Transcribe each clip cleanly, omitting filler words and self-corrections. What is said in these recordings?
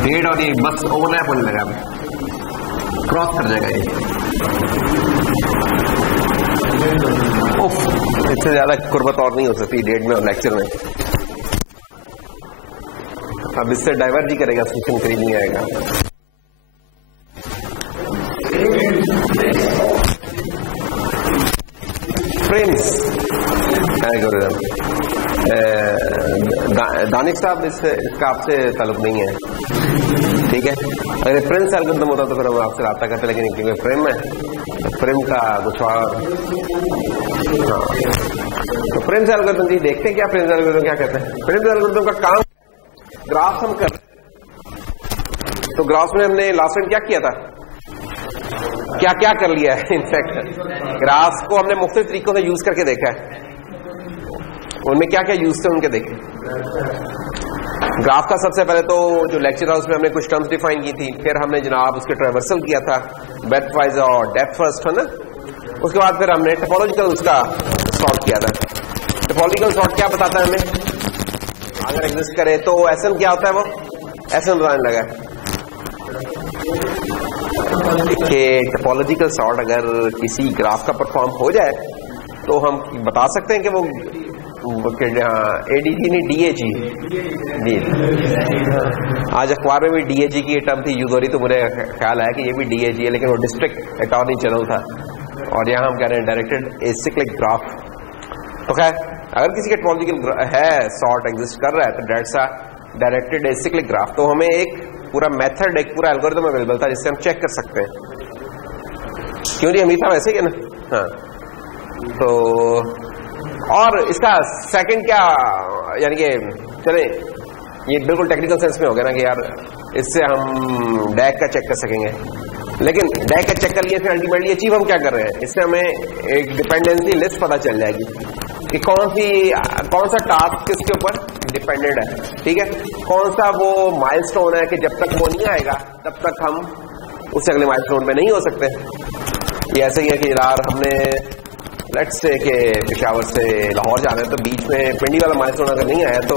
डेढ़ और ये बस ओवरलैप होने लगा, क्रॉस कर जाएगा ये। उफ, इससे ज्यादा कुर्बत और नहीं हो सकती डेट में और लेक्चर में। अब इससे डाइवर्ट ही करेगा, सेशन करीब नहीं आएगा। फ्रेम्स एल्गोरिथम, दानिश साहब इसका आपसे ताल्लुक नहीं है, ठीक है। अगर फ्रेम्स एल्गोरिथम होता तो फिर हम आपसे रब्ता करते, लेकिन क्योंकि फ्रेम है, फ्रेम का कुछ और। हाँ, तो फ्रेम्स एल्गोरिथम जी देखते हैं क्या फ्रेम्स एल्गोरिथम क्या कहते हैं। फ्रेम्स एल्गोरिथम का काम, ग्राफ हम कर, तो ग्राफ में हमने लास्ट टाइम क्या किया था, क्या क्या कर लिया है। इनफैक्ट ग्राफ को हमने मुख्तलिफ तरीकों से यूज करके देखा है, उनमें क्या क्या यूज थे उनके देखे। ग्राफ का सबसे पहले तो जो लेक्चर था उसमें हमने कुछ टर्म्स डिफाइन की थी, फिर हमने जनाब उसके ट्रेवर्सल किया था, ब्रेड्थ वाइज और डेप्थ फर्स्ट, है ना। उसके बाद फिर हमने टोपोलॉजिकल उसका सॉर्ट किया था। टोपोलॉजिकल सॉर्ट क्या बताता है हमें, अगर एग्जिस्ट करे तो एसएन क्या होता है, वो एसएन बताने लगा कि टोपोलॉजिकल सॉर्ट अगर किसी ग्राफ का परफॉर्म हो जाए तो हम बता सकते हैं कि वो एडीजी नहीं डीएजी। आज अखबार में भी डीएजी की टर्म थी यूज हो रही, तो मुझे ख्याल है कि ये भी डीएजी है, लेकिन वो डिस्ट्रिक्ट अटॉर्नी जनरल था, और यहां हम कह रहे हैं डायरेक्टेड एसिक्लिक ग्राफ। तो खैर अगर किसी का टोपोलॉजिकल है सॉर्ट एग्जिस्ट कर रहा है तो डायरेक्टेड एसिक्लिक ग्राफ, तो हमें एक पूरा मेथड, एक पूरा एल्गोरिथम अवेलेबल था जिससे हम चेक कर सकते हैं। क्यों नहीं, अमीर था वैसे ही ना। हाँ, तो और इसका सेकंड क्या, यानी कि चले ये बिल्कुल टेक्निकल सेंस में हो गया ना कि यार इससे हम डैक का चेक कर सकेंगे, लेकिन डैक का चेक कर लिए फिर अल्टीमेटली अचीव हम क्या कर रहे हैं, इससे हमें एक डिपेंडेंसी लिस्ट पता चल जाएगी कि कौन सा टास्क किसके ऊपर डिपेंडेंट है, ठीक है, कौन सा वो माइलस्टोन है कि जब तक वो नहीं आएगा तब तक हम उससे अगले माइलस्टोन पे नहीं हो सकते। ये ऐसे ही है कि यार हमने लेट्स से कि पेशावर से लाहौर जाना है, तो बीच में पिंडी वाला माइलस्टोन अगर नहीं आया तो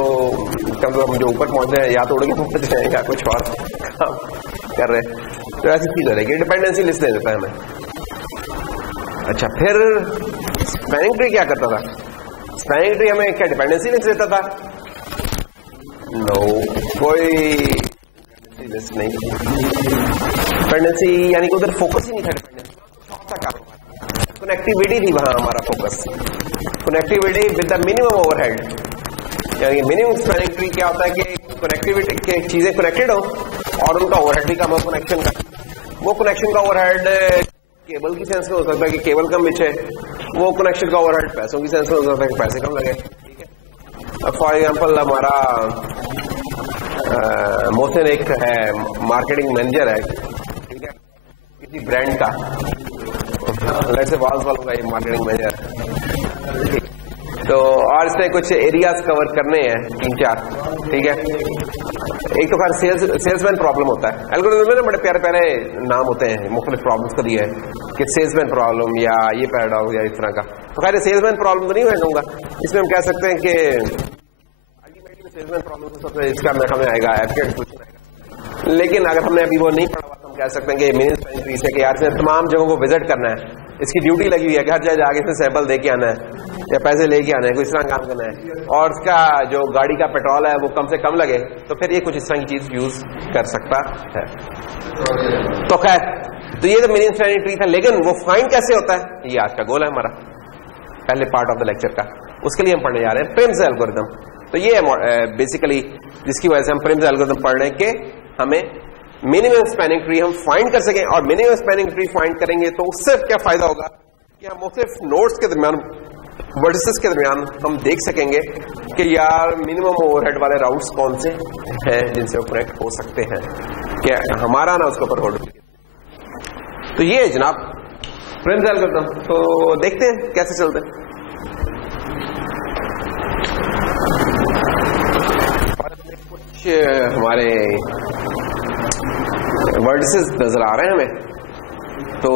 हम जो ऊपर पहुंच रहे हैं या तो उड़ के पहुंच जाए या कुछ और काम कर रहे हैं, तो ऐसी चीज हो रहेगी। डिपेंडेंसी लिस्ट दे देता है हमें। अच्छा, फिर स्पैनिंग ट्री क्या करता था, स्पैनिंग ट्री हमें क्या डिपेंडेंसी लिस्ट देता था, नो, कोई लिस्ट नहीं। डिपेंडेंसी यानी कि उधर फोकस ही नहीं था, डिपेंडेंसी था काम, कनेक्टिविटी थी वहां हमारा focus, connectivity with the minimum overhead. यानी मिनिमम स्पैनिंग ट्री क्या होता है कि कनेक्टिविटी के चीजें कनेक्टेड हो और उनका ओवरहेड भी कम हो कनेक्शन का। वो कनेक्शन का ओवरहेड केबल की सेंस में हो सकता है कि केबल कम बिछे, वो कनेक्शन का ओवरहेड पैसों की सेंस में हो सकता है कि पैसे कम लगे, ठीक है। अब फॉर एग्जाम्पल हमारा मोहसिन एक है मार्केटिंग मैनेजर है, ठीक है, किसी ब्रांड का, वैसे वाल्स वालों का ये मार्केटिंग मैनेजर, तो और इसमें कुछ एरियाज कवर करने हैं 3-4, ठीक है। एक तो खैर सेल्समैन प्रॉब्लम होता है, एल्गोरिथम में ना बड़े प्यारे प्यारे नाम होते हैं, मुख्तलिफ प्रॉब्लम्स को दिए है कि सेल्समैन प्रॉब्लम या ये पैराडॉक्स या इस तरह का। तो खैर सेल्समैन प्रॉब्लम तो नहीं मैं कहूंगा, इसमें हम कह सकते हैं कि अल्टीमेटली सेल्समैन प्रॉब्लम सबसे इसका हमें आएगा एफिशिएंट सोल्यूशन आएगा। लेकिन अगर हमने अभी वो नहीं पढ़ा हुआ तो हम कह सकते हैं कि मिनिमम स्पैनिंग ट्री से कि यार तमाम जगहों को विजिट करना है, इसकी ड्यूटी लगी हुई है कि हर जगह जाके इसमें सैंपल दे के आना है या पैसे लेके आना है, कोई इस तरह काम करना है, और इसका जो गाड़ी का पेट्रोल है वो कम से कम लगे, तो फिर ये कुछ इस तरह की चीज यूज कर सकता है। तो खैर, तो ये तो मिनिमम स्पैनिंग ट्री था, लेकिन वो फाइंड कैसे होता है, ये आज का गोल है हमारा पहले पार्ट ऑफ द लेक्चर का, उसके लिए हम पढ़ने जा रहे हैं प्रिम्स एल्गोरिथम। तो ये बेसिकली जिसकी वजह से हम प्रिम्स एल्गोरिथम पढ़ रहे हैं कि हमें मिनिमम स्पैनिंग ट्री हम फाइंड कर सकें, और मिनिमम स्पैनिंग ट्री फाइंड करेंगे तो उससे क्या फायदा होगा कि हम सिर्फ नोड्स के दरमियान, वर्टिसेस के दरमियान हम देख सकेंगे कि यार मिनिमम ओवरहेड वाले राउट्स कौन से हैं जिनसे वो कनेक्ट हो सकते हैं, क्या हमारा ना उसके ऊपर होल्ड। तो ये है जनाब प्रिम्स एल्गोरिथम। तो देखते हैं कैसे चलते हैं। कुछ हमारे वर्टिसेस नजर आ रहे हैं हमें, तो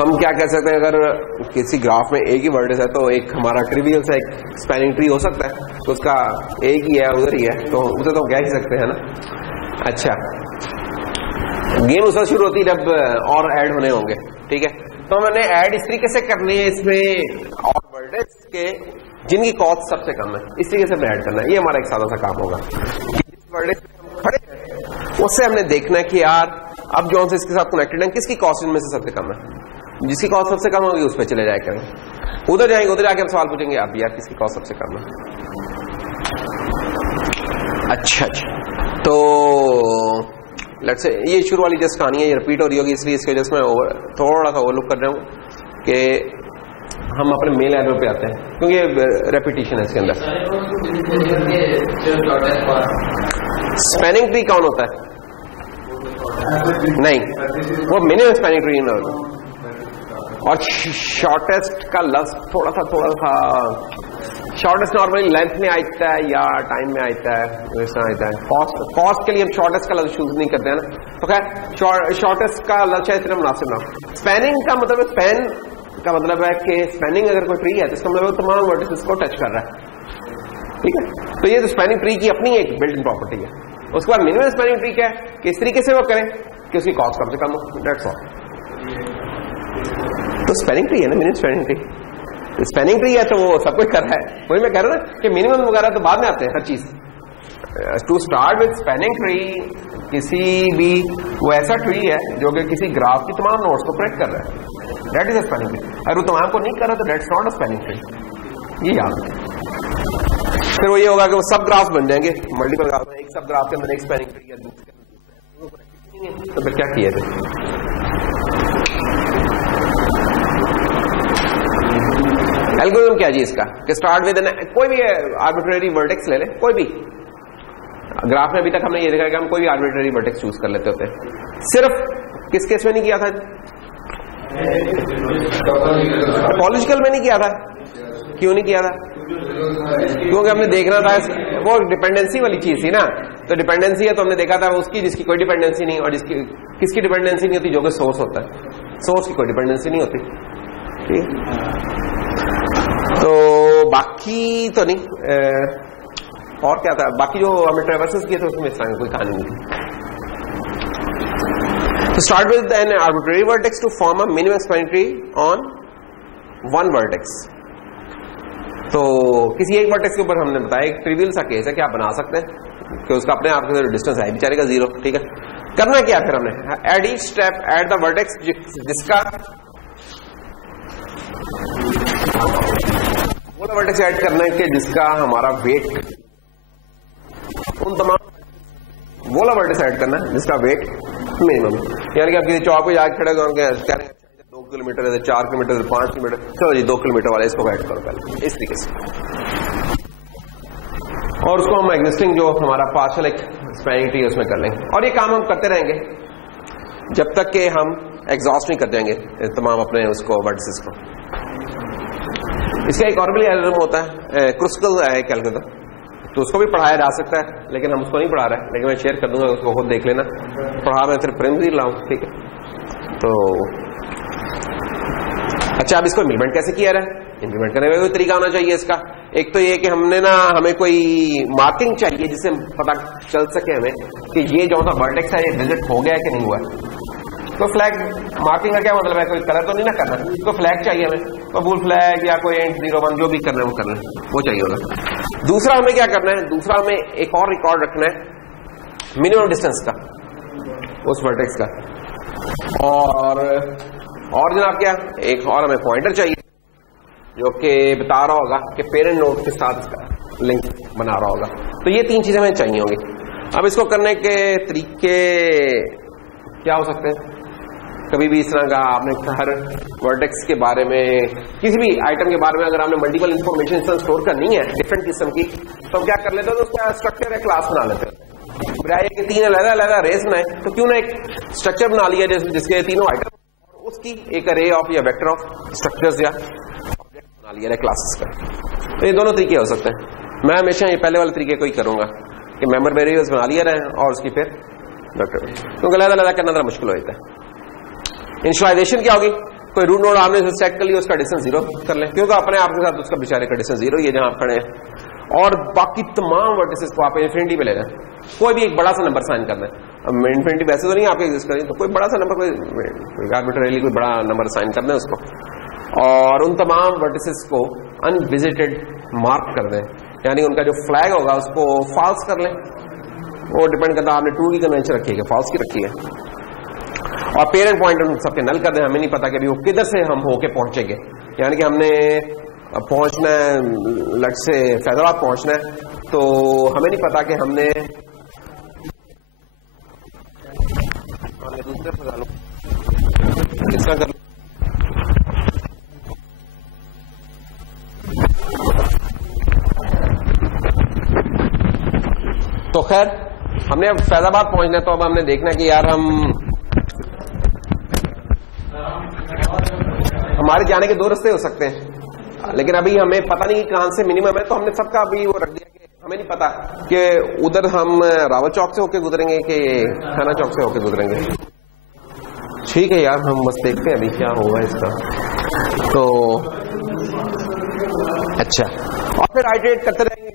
हम क्या कह सकते हैं, अगर किसी ग्राफ में एक ही वर्टेक्स है तो एक हमारा ट्रिवियल सा एक स्पैनिंग ट्री हो सकता है, तो उसका एक ही है, उधर ही है, तो उसे तो कह ही सकते हैं ना। अच्छा, गेम उससे शुरू होती है जब और ऐड होने होंगे, ठीक है। तो मैंने ऐड इस तरीके से करनी है इसमें और वर्टेक्स के जिनकी कॉस्ट सबसे कम है, इस तरीके से ऐड करना है। ये हमारा एक सादा सा काम होगा। वर्टेक्स खड़े उससे हमने देखना है कि यार अब जो से इसके साथ कनेक्टेड है किसकी कॉस्ट इनमें से सबसे कम है, जिसकी कॉस्ट सबसे कम होगी उस पर चले जाए करें, उधर जाएंगे, उधर जाके हम सवाल पूछेंगे अब यार किसकी कॉस्ट सबसे कम है। अच्छा, तो लेट्स से ये शुरू वाली जस्ट कहानी है, ये रिपीट हो रही होगी, इसलिए इसकी वजह से मैं थोड़ा सा ओवरलुक कर रहा हूं कि हम अपने मेल एरर पे आते हैं, क्योंकि ये रेपिटेशन है इसके अंदर। स्पैनिंग ट्री कौन होता है? नहीं, वो मिनिमम स्पैनिंग ट्री ना होता, और शॉर्टेस्ट का लफ्ज थोड़ा सा शॉर्टेस्ट नॉर्मली लेंथ में आता है या टाइम में आता है, वैसा आता है। कॉस्ट के लिए हम शॉर्टेस्ट का लफ्ज यूज नहीं करते हैं ना, तो खैर शॉर्टेस्ट का लफ्ज है इतना मुनासिब ना। स्पैनिंग का मतलब है, स्पैन का मतलब है कि स्पैनिंग अगर कोई ट्री है तो इसका मतलब तमाम वर्टिसेस को टच कर रहा है, ठीक है। तो ये तो स्पैनिंग ट्री की अपनी एक बिल्ट इन प्रॉपर्टी है। उसके बाद मिनिमम स्पैनिंग ट्री क्या है कि इस तरीके से वो करें कि उसकी कॉस्ट कम से कम हो, दैट्स ऑल। तो स्पैनिंग ट्री है ना minimum spanning tree. Spanning tree है तो वो सब कुछ कर रहा है, वही मैं कह रहा हूं ना कि मिनिमम वगैरह तो बाद में आते हैं हर चीज। To start with spanning tree, किसी भी वो ऐसा ट्री है जो कि किसी ग्राफ की तमाम नोड्स को कनेक्ट कर रहा है, that is a spanning tree. अगर वो तमाम को नहीं कर रहा तो that's not a spanning tree, ये याद है। फिर वो ये होगा कि वो सब ग्राफ बन जाएंगे, मल्टीपल ग्राफ, एक सब ग्राफ के अंदर एक स्पैनिंग ट्री है, दूसरे के अंदर, तो फिर क्या किया जाए। एल्गोरिथम क्या जी इसका कि स्टार्ट विद कोई भी आर्बिट्रेरी वर्टेक्स ले ले, कोई भी ग्राफ में अभी तक हमने ये देखा कि हम कोई भी आर्बिट्रेरी वर्टेक्स चूज कर लेते होते हैं। सिर्फ किस केस में नहीं किया था? टॉपोलॉजिकल में नहीं किया था। क्यों नहीं किया था? क्योंकि हमने देखना था वो डिपेंडेंसी वाली चीज थी ना, तो डिपेंडेंसी है तो हमने देखा था उसकी जिसकी कोई डिपेंडेंसी नहीं, और जिसकी किसकी डिपेंडेंसी नहीं होती, जो कि सोर्स होता है, सोर्स की कोई डिपेंडेंसी नहीं होती, ठीक। तो बाकी तो नहीं, और क्या था बाकी जो हमें ट्रैवर्सेस किए थे उसमें इस तरह कोई कहानी नहीं थी। तो start with an arbitrary vertex to form a minimum spanning tree on one vertex. तो किसी एक वर्टेक्स के ऊपर हमने बताया एक ट्रिवियल सा केस है कि आप बना सकते हैं कि उसका अपने आप के डिस्टेंस है बेचारे का 0, ठीक है। करना क्या फिर हमने, at each step at the vertex जिसका वो वर्टेक्स ऐड करना है कि जिसका हमारा वेट, उन तमाम वो वर्टेक्स ऐड करना है जिसका वेट मिनिमम, यानी कि आप किसी चौक पे जाके खड़े कह रहे हैं 2 किलोमीटर है, 4 किलोमीटर, 5 किलोमीटर, चलो जी 2 किलोमीटर वाला इसको ऐड करो पहले, इस तरीके से। और उसको हम एग्जिस्टिंग जो हमारा पार्शियल एक स्पैनिंग ट्री उसमें कर लेंगे, और ये काम हम करते रहेंगे जब तक कि हम एग्जॉस्ट नहीं कर जाएंगे तमाम अपने उसको वर्टिसेस को। इसका एक और भी एल्गोरिथम होता है, क्रुसिकल है एक एल्गोरिथम, तो उसको भी पढ़ाया जा सकता है, लेकिन हम उसको नहीं पढ़ा रहे हैं, लेकिन मैं शेयर कर दूंगा, उसको खुद देख लेना। पढ़ा मैं सिर्फ प्रिम्स ही लाऊं, ठीक है। तो अच्छा, अब इसको इम्प्लीमेंट कैसे किया रहा है? इम्प्लीमेंट करने का कोई तरीका होना चाहिए इसका। एक तो ये कि हमने ना, हमें कोई मार्किंग चाहिए जिससे पता चल सके हमें कि ये जो सा वर्टेक्स है ये विजिट हो गया है कि नहीं हुआ। तो फ्लैग मार्किंग का क्या मतलब है, कोई कलर तो नहीं ना करना, तो फ्लैग चाहिए हमें, तो बूल फ्लैग या कोई 01 जो भी करना है वो करना है, वो चाहिए होगा। दूसरा हमें क्या करना है, दूसरा हमें एक और रिकॉर्ड रखना है मिनिमम डिस्टेंस का उस वर्टेक्स का, और जनाब क्या, एक और हमें पॉइंटर चाहिए जो कि बता रहा होगा कि पेरेंट नोड के साथ इसका लिंक बना रहा होगा। तो ये 3 चीजें हमें चाहिए होंगी। अब इसको करने के तरीके क्या हो सकते हैं? कभी भी इस तरह का आपने हर वर्टेक्स के बारे में, किसी भी आइटम के बारे में अगर आपने मल्टीपल इंफॉर्मेशन स्टोर करनी है डिफरेंट किस्म की, तो क्या कर लेते हैं, तो उसका स्ट्रक्चर है क्लास बना लेते हैं। बजाय कि 3 अलग रेस बनाए, तो क्यों ना एक स्ट्रक्चर बना लिया जिसके तीनों आइटम, उसकी एक अरे ऑफ या वेक्टर ऑफ स्ट्रक्चर्स या ऑब्जेक्ट बना लिया है क्लासेस का। तो ये दोनों तरीके हो सकते हैं। मैं हमेशा ये पहले वाले तरीके को ही करूंगा कि मेंबर वेरिएबल्स बना लिया रहे और उसकी फिर वेक्टर, क्योंकि अलग करना जरा मुश्किल हो जाता है। इनिशियलाइजेशन क्या होगी, कोई रूट नोड आपने चेक कर लिया, उसका डिस्टेंस 0 कर लें, क्योंकि अपने आप के साथ उसका बेचारे का डिस्टेंस 0 ही है जहां आप खड़े हैं। और बाकी तमाम वर्टिसेस को आप इन्फिनिटी पे ले लें, कोई भी एक बड़ा सा नंबर साइन करना है। इन्फिनिटी वैसे तो नहीं आपके एग्जिस्ट करें, तो कोई बड़ा सा नंबर, कोई आर्बिट्रेरीली कोई बड़ा नंबर साइन करना है उसको, और उन तमाम वर्टिसेस को अनविजिटेड मार्क कर दें, यानी उनका जो फ्लैग होगा उसको फॉल्स कर लें। वो डिपेंड करता है आपने ट्रू की कन्वेंशन रखी है, फॉल्स की रखी है। और पेरेंट पॉइंट हम सबके नल कर दें, हमें नहीं पता कि अभी वो किधर से हम होके पहुंचेंगे, यानी कि हमने पहुंचना है लट से फैजाबाद पहुंचना है, तो हमें नहीं पता कि हमने दूसरे इसका कर। तो खैर हमने अब फैजाबाद पहुंचना है, तो अब हमने देखना कि यार हमारे जाने के 2 रास्ते हो सकते हैं, लेकिन अभी हमें पता नहीं कहां से मिनिमम है, तो हमने सबका अभी वो रख दिया कि हमें नहीं पता कि उधर हम रावत चौक से होके गुजरेंगे कि थाना चौक से होके गुजरेंगे। ठीक है यार, हम बस देखते हैं अभी क्या होगा इसका। तो अच्छा, और फिर आइटरेट करते रहेंगे,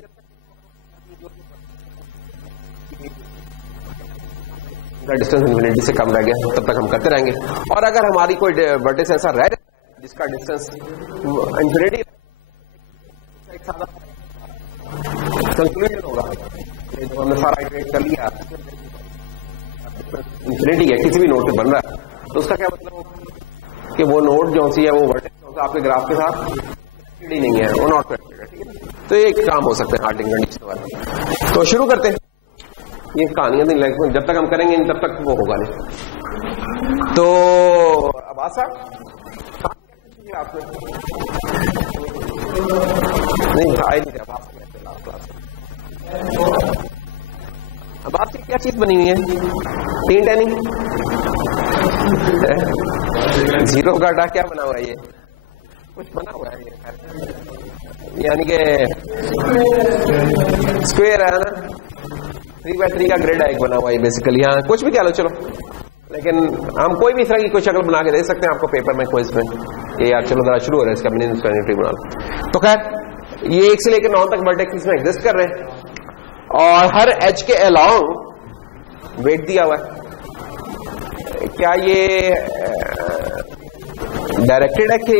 डिस्टेंस इन्फिनिटी से कम रह गया तब तक हम करते रहेंगे। और अगर हमारी कोई वर्टिस ऐसा रह जाए जिसका डिस्टेंस इन्फिनिटी, कंक्लूजन होगा जब हमने सारा आइटरेट कर लिया इन्फिनिटी है किसी भी नोड से बन रहा है, तो उसका क्या मतलब कि वो नोड जो सी है वो वर्टिस आपके ग्राफ के साथ ही नहीं है, वो नॉट कनेक्टेड है। ठीक है, तो ये काम हो सकते हैं हार्डिंग कंडीशन वाले। तो शुरू करते हैं, ये कहानियां नहीं लगती, जब तक हम करेंगे तब तक वो होगा नहीं। तो अब आशा आपने नहीं आए नहीं, अब आपकी क्या चीज बनी हुई है? 3 टैनिंग 0 का डा क्या बना हुआ है? ये कुछ बना हुआ है ये, यानी कि स्क्वायर है ना, 3x3 का ग्रिड है एक बना हुआ है बेसिकली। हाँ, कुछ भी कह लो चलो, लेकिन हम कोई भी इस तरह की कोई शक्ल बना के दे सकते हैं आपको पेपर में, कोई इसमें ये यार चलो जरा शुरू हो रहा है इसका मिनिमम ट्री बना लो। तो खैर ये 1 से लेकर 9 तक वर्टेक्स में एग्जिस्ट कर रहे हैं, और हर एज के अलाउंग वेट दिया हुआ है। क्या ये डायरेक्टेड है कि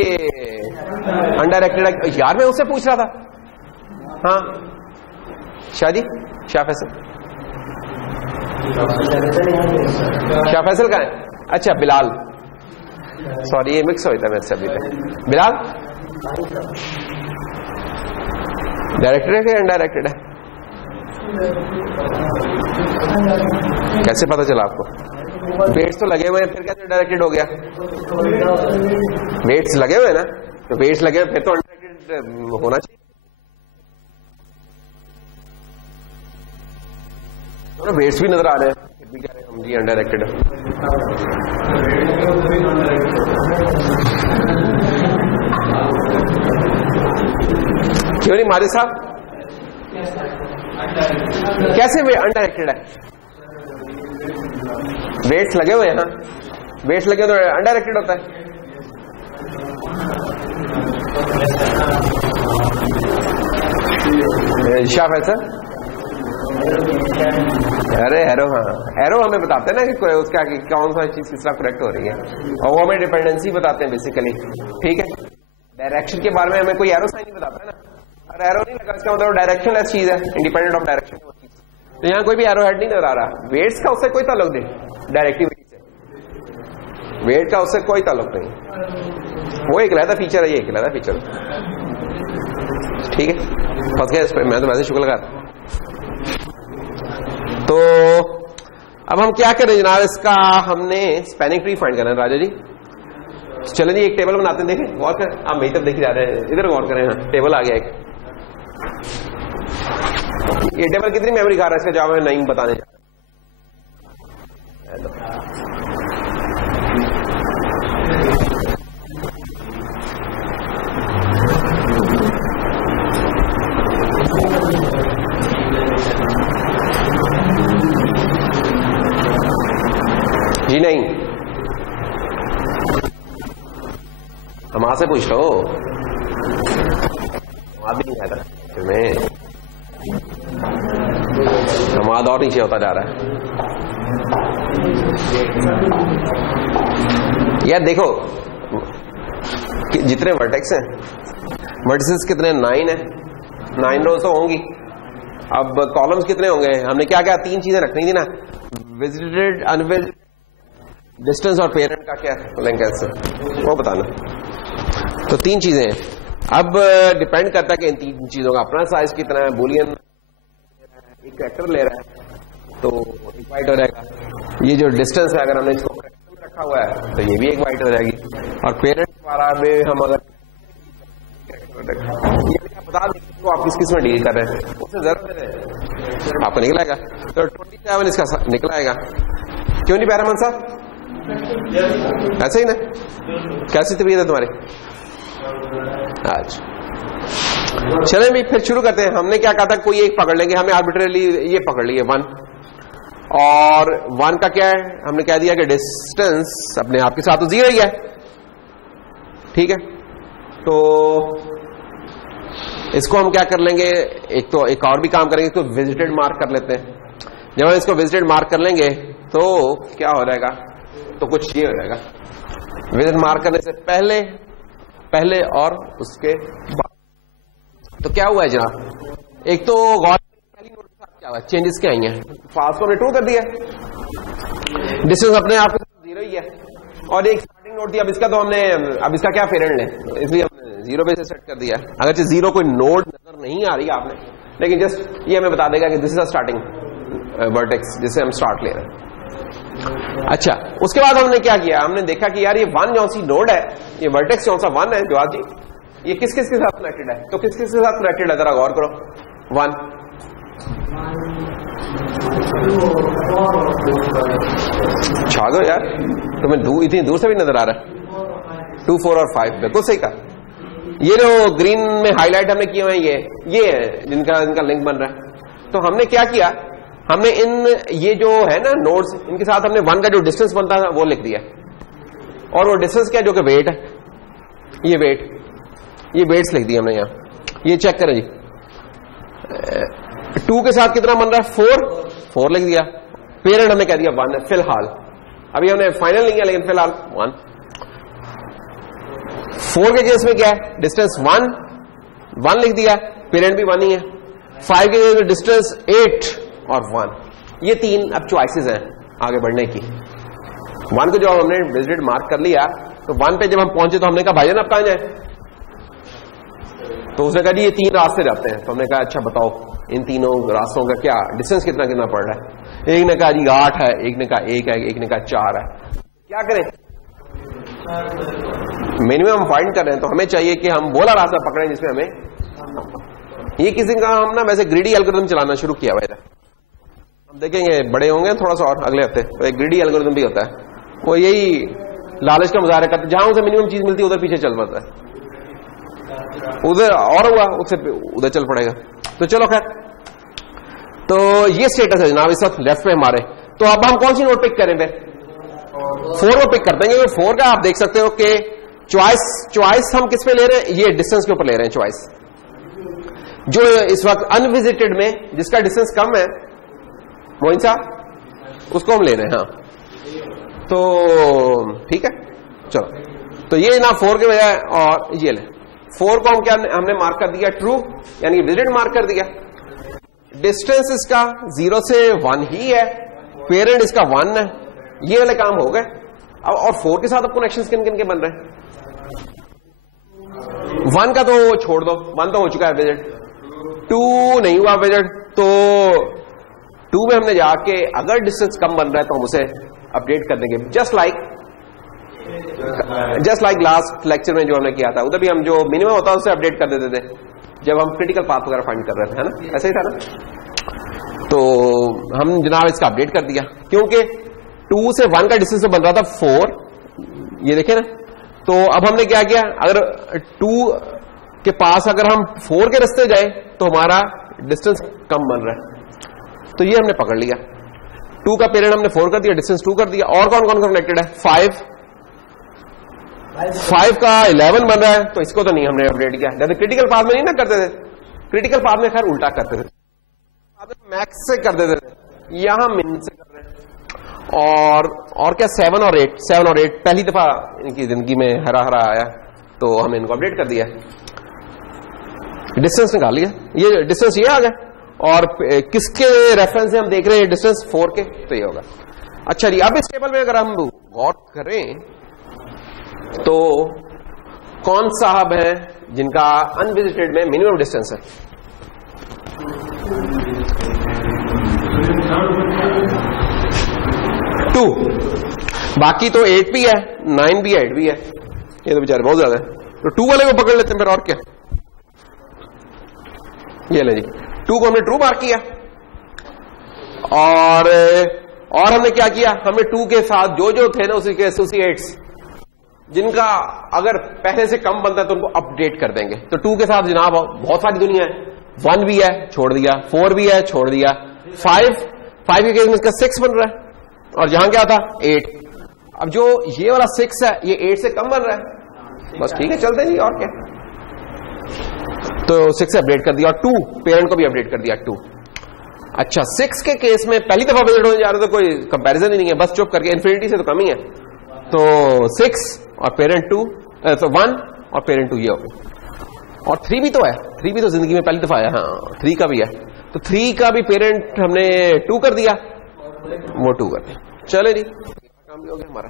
अनडायरेक्टेड है? यार मैं उससे पूछ रहा था। हाँ शाह जी, शाह फैसल, शाह फैसल का है? अच्छा बिलाल, सॉरी ये मिक्स होता है मेरे से अभी तक। बिलाल डायरेक्टेड है कि अनडायरेक्टेड है? कैसे पता चला आपको? वेट्स तो लगे हुए हैं, फिर कैसे डायरेक्टेड हो गया? वेट्स लगे हुए हैं ना, तो वेट्स लगे हुए फिर तो अनडायरेक्टेड होना चाहिए। तो वेट्स भी नजर आ रहे हैं, फिर भी कह रहे हैं हम जी अनडायरेक्टेड है। क्यों नहीं मारी साहब, कैसे वे अनडायरेक्टेड है? वेट्स लगे हुए हैं ना, वेट्स लगे तो अनडायरेक्टेड होता है। शाह फैसल, अरे एरो, हाँ एरो हमें बताते हैं ना कि उसका कि कौन सा चीज किस तरह करेक्ट हो रही है, और वो हमें डिपेंडेंसी बताते हैं बेसिकली। ठीक है, डायरेक्शन के बारे में हमें कोई एरो साइन नहीं बताता है ना, और एरो नहीं लगा इसका मतलब डायरेक्शनलेस चीज है, इंडिपेंडेंट ऑफ डायरेक्शन। तो यहाँ कोई भी एरो हेड नहीं नजर आ रहा। वेट्स का उससे कोई ताल्लुक नहीं, डायरेक्टिविटी से वेट का उससे कोई ताल्लुक नहीं, वो एक अलग फीचर है, ये एक अलग फीचर। ठीक है, फंस गया इस पर, मैं तो वैसे शुक्र लगा। तो अब हम क्या करें जनाब, इसका हमने स्पैनिंग ट्री फाइंड करना है राजा जी। चलें जी एक टेबल बनाते हैं, देखें गौर करें, आप मेरी तरफ देख जा रहे हैं, इधर गौर करें। हाँ टेबल आ गया एक, ये टेबल कितनी मेमोरी खा रहा है इसका जवाब है नहीं बताने जा जी नहीं। हम से पूछ लो, भी नहीं आता मैं, हमारा और नीचे होता जा रहा है। यार देखो जितने वर्टेक्स हैं, वर्टिसेस कितने, 9 है, 9 रोज तो होंगी। अब कॉलम्स कितने होंगे, हमने क्या क्या 3 चीजें रखनी थी ना, विजिटेड, अनविजिटेड, डिस्टेंस और पेरेंट का क्या लेंगे आंसर वो बताना। तो 3 चीजें हैं। अब डिपेंड करता है कि इन 3 चीजों का अपना साइज कितना है। बूलियन एक कैरेक्टर ले रहा है तो एक बाइट हो जाएगा। ये जो डिस्टेंस है अगर हमने इसको रखा हुआ है तो ये भी एक बाइट हो जाएगी। और पेरेंट वाला में हम अगर बता दें तो आप किस में डील कर रहे हैं उससे जरूरत है आपको निकलाएगा। तो 27 इसका निकलाएगा। क्यों नहीं पैरामन साहब, ऐसे ही ना? कैसी तबीयत है तुम्हारी आज? चलें भी फिर शुरू करते हैं। हमने क्या कहा था, कोई एक पकड़ लेंगे, हमें आर्बिट्रेरली ये पकड़ लिए 1, और 1 का क्या है, हमने कह दिया कि डिस्टेंस अपने आप के साथ तो 0 ही है, ठीक है। तो इसको हम क्या कर लेंगे, एक तो एक और भी काम करेंगे, इसको विजिटेड मार्क कर लेते हैं। जब हम इसको विजिटेड मार्क कर लेंगे तो क्या हो जाएगा, तो कुछ ये हो जाएगा, विजिट मार्क करने से पहले और उसके बाद। तो क्या हुआ है जनाब, एक तो गौर क्या हुआ, चेंजेस क्या आई हैं, फास्ट को हमने 2 कर दिया, डिस्टेंस अपने आप के 0 ही है, और एक स्टार्टिंग नोड दिया। अब इसका तो हमने, अब इसका क्या पेरेंट है, इसलिए हमने 0 पे से सेट कर दिया। अगर 0 कोई नोड नजर नहीं आ रही आपने, लेकिन जस्ट ये हमें बता देगा कि this is a starting vertex जिसे हम स्टार्ट ले रहे हैं। अच्छा, उसके बाद हमने क्या किया, हमने देखा कि यार ये 1 जो सी नोड है, ये वर्टेक्स जो सा 1 है जवाब जी, ये किस किस के साथ कनेक्टेड है, तो किस किस के साथ कनेक्टेड है, जरा गौर करो। 1 छागो यार, तुम्हें इतनी दूर से भी नजर आ रहा है। 2, 4 और 5 बिल्कुल सही कहा। ये जो ग्रीन में हाईलाइट हमने किए हुए हैं ये है जिनका लिंक बन रहा है। तो हमने क्या किया, हमने ये जो है ना नोड्स, इनके साथ हमने 1 का जो डिस्टेंस बनता है वो लिख दिया, और वो डिस्टेंस क्या है, जो कि वेट है, ये वेट्स लिख दिया हमने यहां। ये चेक करें जी, 2 के साथ कितना बन रहा है, 4 लिख दिया। पेरेंट हमने कह दिया 1 है फिलहाल, अभी हमने फाइनल नहीं किया लेकिन फिलहाल 1। 4 के केस में क्या है, डिस्टेंस 1 लिख दिया, पेरेंट भी 1 ही है। 5 के केस में डिस्टेंस 8 और 1, ये 3 अब चॉइसेस हैं आगे बढ़ने की। 1 को जब हमने विजिटेड मार्क कर लिया तो 1 पे जब हम पहुंचे तो हमने कहा भाईजान आप कहां जाए, तो उसने कहा जी ये 3 रास्ते जाते हैं। तो हमने कहा अच्छा बताओ इन तीनों रास्तों का क्या डिस्टेंस कितना कितना पड़ रहा है। एक ने कहा जी 8 है, एक ने कहा 1 है, एक ने कहा 4 है। क्या करें, मिनिमम फाइंड कर रहे हैं तो हमें चाहिए कि हम बोला रास्ता पकड़ें जिसमें हमें, ये किसी का हम ना वैसे ग्रीडी एल्गोरिथम चलाना शुरू किया हुआ है, हम देखेंगे बड़े होंगे थोड़ा सा और अगले हफ्ते। तो एक ग्रीडी एल्गोरिथम भी होता है, वो यही लालच का मुजाहरा करते, जहां उसे मिनिमम चीज मिलती है उधर पीछे चल पड़ता है, उधर और हुआ उससे उधर चल पड़ेगा। तो चलो खैर, तो ये स्टेटस है जनाब इस वक्त लेफ्ट पे हमारे। तो अब हम कौन सी नोट पिक करें, 4 को पिक करते हैं, क्योंकि 4 का आप देख सकते हो कि चॉइस हम किस पे ले रहे हैं, ये डिस्टेंस के ऊपर ले रहे हैं चॉइस, जो इस वक्त अनविजिटेड में जिसका डिस्टेंस कम है मोइन साहब उसको हम ले रहे हैं। हाँ तो ठीक है, चलो तो ये ना 4 के बजाय और ये ले 4 को हम क्या हमने मार्क कर दिया ट्रू, यानी विजिटेड मार्क कर दिया। डिस्टेंस इसका 0 से 1 ही है, पेरेंट इसका 1 है, ये वाले काम हो गए। अब और 4 के साथ अब कनेक्शन किन किन के बन रहे हैं, 1 का तो छोड़ दो, 1 तो हो चुका है विजिट, 2 नहीं हुआ विजिट, तो 2 में हमने जाके अगर डिस्टेंस कम बन रहा है तो हम उसे अपडेट कर देंगे, जस्ट लाइक लास्ट लेक्चर में जो हमने किया था, उधर भी हम जो मिनिमम होता है उसे अपडेट कर देते थे जब हम क्रिटिकल पाथ वगैरह फाइंड कर रहे थे, है ना, ऐसे ही था ना। तो हम जनाब इसका अपडेट कर दिया, क्योंकि 2 से 1 का डिस्टेंस बन रहा था 4, ये देखे ना। तो अब हमने क्या किया, अगर 2 के पास अगर हम 4 के रास्ते जाए तो हमारा डिस्टेंस कम बन रहा है, तो ये हमने पकड़ लिया। 2 का पेरेंट हमने 4 कर दिया, डिस्टेंस 2 कर दिया। और कौन कौन कनेक्टेड है, 5 5 का 11 बन रहा है, तो इसको तो नहीं हमने अपडेट किया। जैसे क्रिटिकल पाथ में नहीं ना करते थे, क्रिटिकल पाथ में खैर उल्टा करते थे, मैक्स से कर देते थे, यहां मिन से कर रहे हैं। और क्या 7 और 8 पहली दफा इनकी जिंदगी में हरा हरा आया, तो हमने इनको अपडेट कर दिया। डिस्टेंस निकाल लिया, ये डिस्टेंस ये आ गया, और किसके रेफरेंस से हम देख रहे हैं डिस्टेंस 4 के, तो ये होगा। अच्छा जी, अब इस टेबल में अगर हम गौर करें तो कौन साहब है जिनका अनविजिटेड में मिनिमम डिस्टेंस है? 2, बाकी तो 8 भी है, 9 भी है, 8 भी है, ये तो बेचारे बहुत ज्यादा है। तो 2 वाले को पकड़ लेते हैं फिर, और क्या। ये ले जी, 2 को हमने ट्रू मार्क किया, और हमने क्या किया, हमने 2 के साथ जो जो थे ना उसी के एसोसिएट्स जिनका अगर पहले से कम बनता है तो उनको अपडेट कर देंगे। तो 2 के साथ जनाब बहुत सारी दुनिया है, 1 भी है छोड़ दिया, 4 भी है छोड़ दिया, 5 के केस में इसका 6 बन रहा है, और जहां क्या था 8। अब जो ये वाला 6 है ये 8 से कम बन रहा है, बस ठीक है चलते जी, और क्या। तो 6 से अपडेट कर दिया, और 2 पेरेंट को भी अपडेट कर दिया 2। अच्छा, 6 के केस में पहली दफा विजिट होने जा रहे तो कोई कंपैरिजन ही नहीं है, बस चुप करके, इन्फिनिटी से तो कम ही है। तो 6 और पेरेंट 2, तो 1 और पेरेंट 2 ये हो गया। और 3 भी तो है, 3 भी तो जिंदगी में पहली दफा आया, हाँ 3 का भी है, तो 3 का भी पेरेंट हमने 2 कर दिया, वो 2 कर दिया। चले जी, काम भी हो गया हमारा।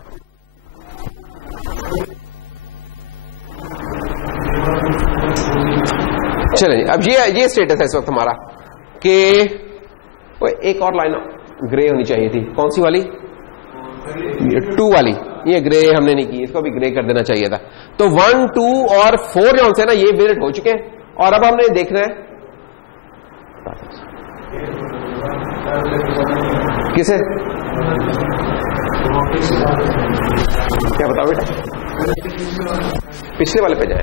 चले, अब ये स्टेटस है इस वक्त हमारा कि एक और लाइन ग्रे होनी चाहिए थी, कौन सी वाली? 2 वाली, ये ग्रे हमने नहीं की, इसको भी ग्रे कर देना चाहिए था। तो 1, 2 और 4 जो है ना ये विजिट हो चुके हैं, और अब हमने देखना है किसे, क्या बताओ बेटा, पिछले वाले पे जाए।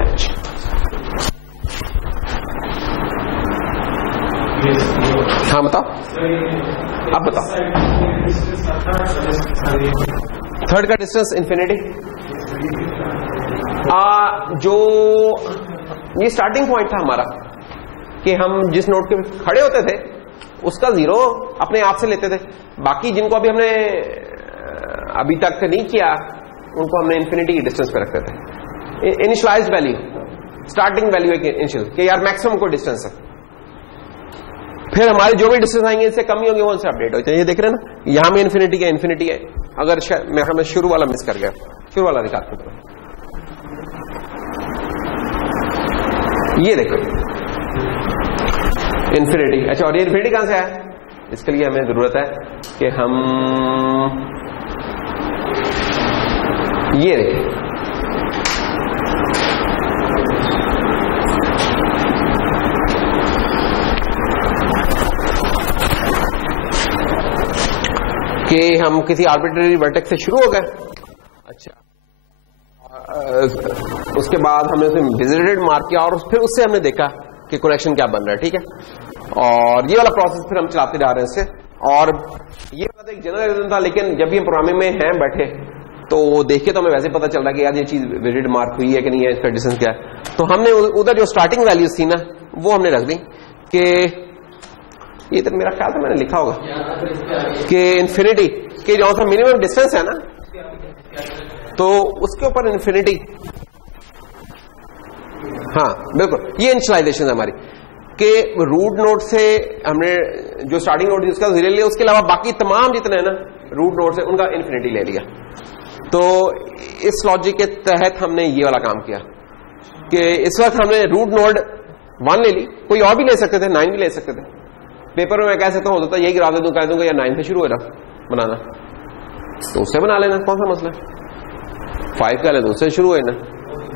हाँ बताओ, आप बताओ। थर्ड का डिस्टेंस इन्फिनिटी, जो ये स्टार्टिंग पॉइंट था हमारा कि हम जिस नोड के खड़े होते थे उसका 0 अपने आप से लेते थे, बाकी जिनको अभी हमने अभी तक नहीं किया उनको हमने इन्फिनिटी की डिस्टेंस पे रखते थे। Initialised value, starting value initial कि यार मैक्सिमम को डिस्टेंस है, फिर हमारे जो भी डिस्टेंस आएंगे इससे कम ही होंगे, वो उनसे अपडेट होते हैं। ये देख रहे हैं ना, यहां में इन्फिनिटी है। अगर मैं शुरू वाला मिस कर गया, शुरू वाला दिखाते हैं, ये देखो इन्फिनिटी। अच्छा, और ये इन्फिनिटी कहां से आया? इसके लिए हमें जरूरत है कि हम ये देखें, कि हम किसी आर्बिट्ररी वर्टेक्स से शुरू हो गए। अच्छा, उसके बाद हमने उसे विजिटेड मार्क किया, और फिर उससे हमने देखा कि कनेक्शन क्या बन रहा है, ठीक है। और ये वाला प्रोसेस फिर हम चलाते जा रहे हैं इससे, और ये वाला एक जनरल था, लेकिन जब भी हम प्रोग्रामिंग में हैं बैठे तो देख के तो हमें वैसे पता चल रहा है कि यार ये चीज विजिट मार्क हुई है कि नहीं है, इसका डिस्टेंस क्या है। तो हमने उधर जो स्टार्टिंग वैल्यूज थी ना वो हमने रख दी कि ये तो मेरा ख्याल था मैंने लिखा होगा कि इन्फिनिटी के जो सा मिनिमम डिस्टेंस है ना, तो उसके ऊपर इन्फिनिटी, हाँ बिल्कुल, ये इनिशियलाइजेशन है हमारी कि रूट नोड से हमने जो स्टार्टिंग नोड थी उसका 0 लिया, उसके अलावा बाकी तमाम जितने हैं ना रूट नोड से उनका इन्फिनिटी ले लिया। तो इस लॉजिक के तहत हमने ये वाला काम किया कि इस वक्त हमने रूट नोड 1 ले ली, कोई और भी ले सकते थे, 9 भी ले सकते थे। पेपर में मैं कह सकता हूं होता यही गिरा दे दूं, कह दूंगा या 9 से शुरू हो रहा बनाना, तो उससे बना लेना, कौन सा मसला है। 5 का ले दो, उससे शुरू है ना,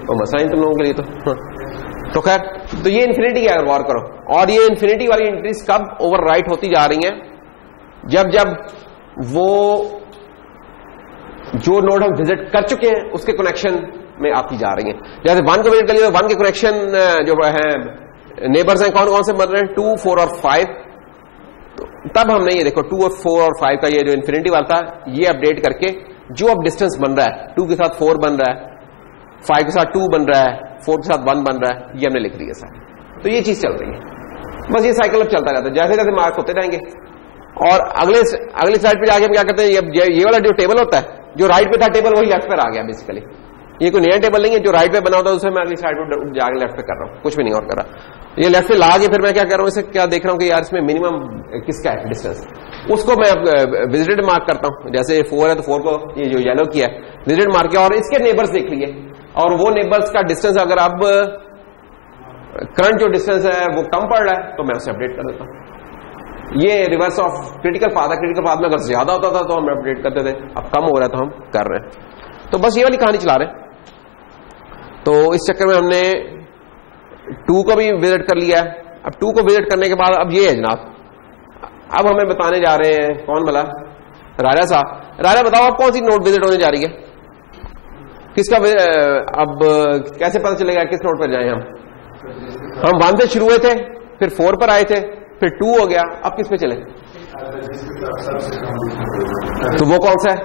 और मसला ही तुम लोगों के लिए तो खैर, तो ये इन्फिनिटी की अगर गौर करो, और ये इन्फिनिटी वाली एंट्रीज कब ओवरराइट होती जा रही हैं? जब वो जो नोड हम विजिट कर चुके हैं उसके कनेक्शन में आती जा रही हैं। जैसे 1 को विजिट कर लिया, 1 के कनेक्शन जो है नेबर्स हैं कौन कौन से बन रहे हैं, 2, 4 और 5। तब हमने ये देखो 2 और 4 और 5 का ये जो इन्फिनिटी वाला था ये अपडेट करके जो अब डिस्टेंस बन रहा है 2 के साथ 4 बन रहा है, 5 के साथ 2 बन रहा है, 4 के साथ 1 बन रहा है, ये हमने लिख दिया सर। तो ये चीज चल रही है, बस ये साइकिल अब चलता रहता है, जैसे जैसे मार्क होते जाएंगे। और अगले स्लाइड पे जाके हम क्या करते हैं, ये वाला जो टेबल होता है, जो राइट पे था टेबल वही लेफ्ट पे आ गया बेसिकली। ये कोई नया टेबल नहीं है, जो राइट पे बना होता है उसे मैं अगली साइड पे जाके लेफ्ट पे कर रहा हूँ, कुछ भी नहीं और कर रहा। ये लेफ्ट पे ला के फिर मैं क्या कर रहा हूँ, इसे क्या देख रहा हूँ कि यार इसमें मिनिमम किसका है डिस्टेंस, उसको मैं विजिटेड मार्क करता हूँ। जैसे 4 है तो 4 को ये जो येलो किया है विजिटेड मार्क किया, और इसके नेबर्स देख लिए, और वो नेबर्स का डिस्टेंस अगर अब करंट जो डिस्टेंस है वो कम पड़ रहा है तो मैं उसे अपडेट कर देता हूँ। ये रिवर्स ऑफ क्रिटिकल पाथ है। क्रिटिकल पाथ में अगर ज्यादा होता था तो हम अपडेट करते थे, अब कम हो रहा है तो हम कर रहे हैं। तो बस ये वाली कहानी चला रहे हैं। तो इस चक्कर में हमने 2 को भी विजिट कर लिया है। अब 2 को विजिट करने के बाद अब ये है जनाब, अब हमें बताने जा रहे हैं कौन भला, राजा साहब। राजा बताओ अब कौन सी नोट विजिट होने जा रही है, किसका अब कैसे पता चलेगा किस नोट पर जाए हम 1 से शुरू हुए थे, फिर 4 पर आए थे, फिर 2 हो गया, अब किस पे चले, तो वो कौन सा है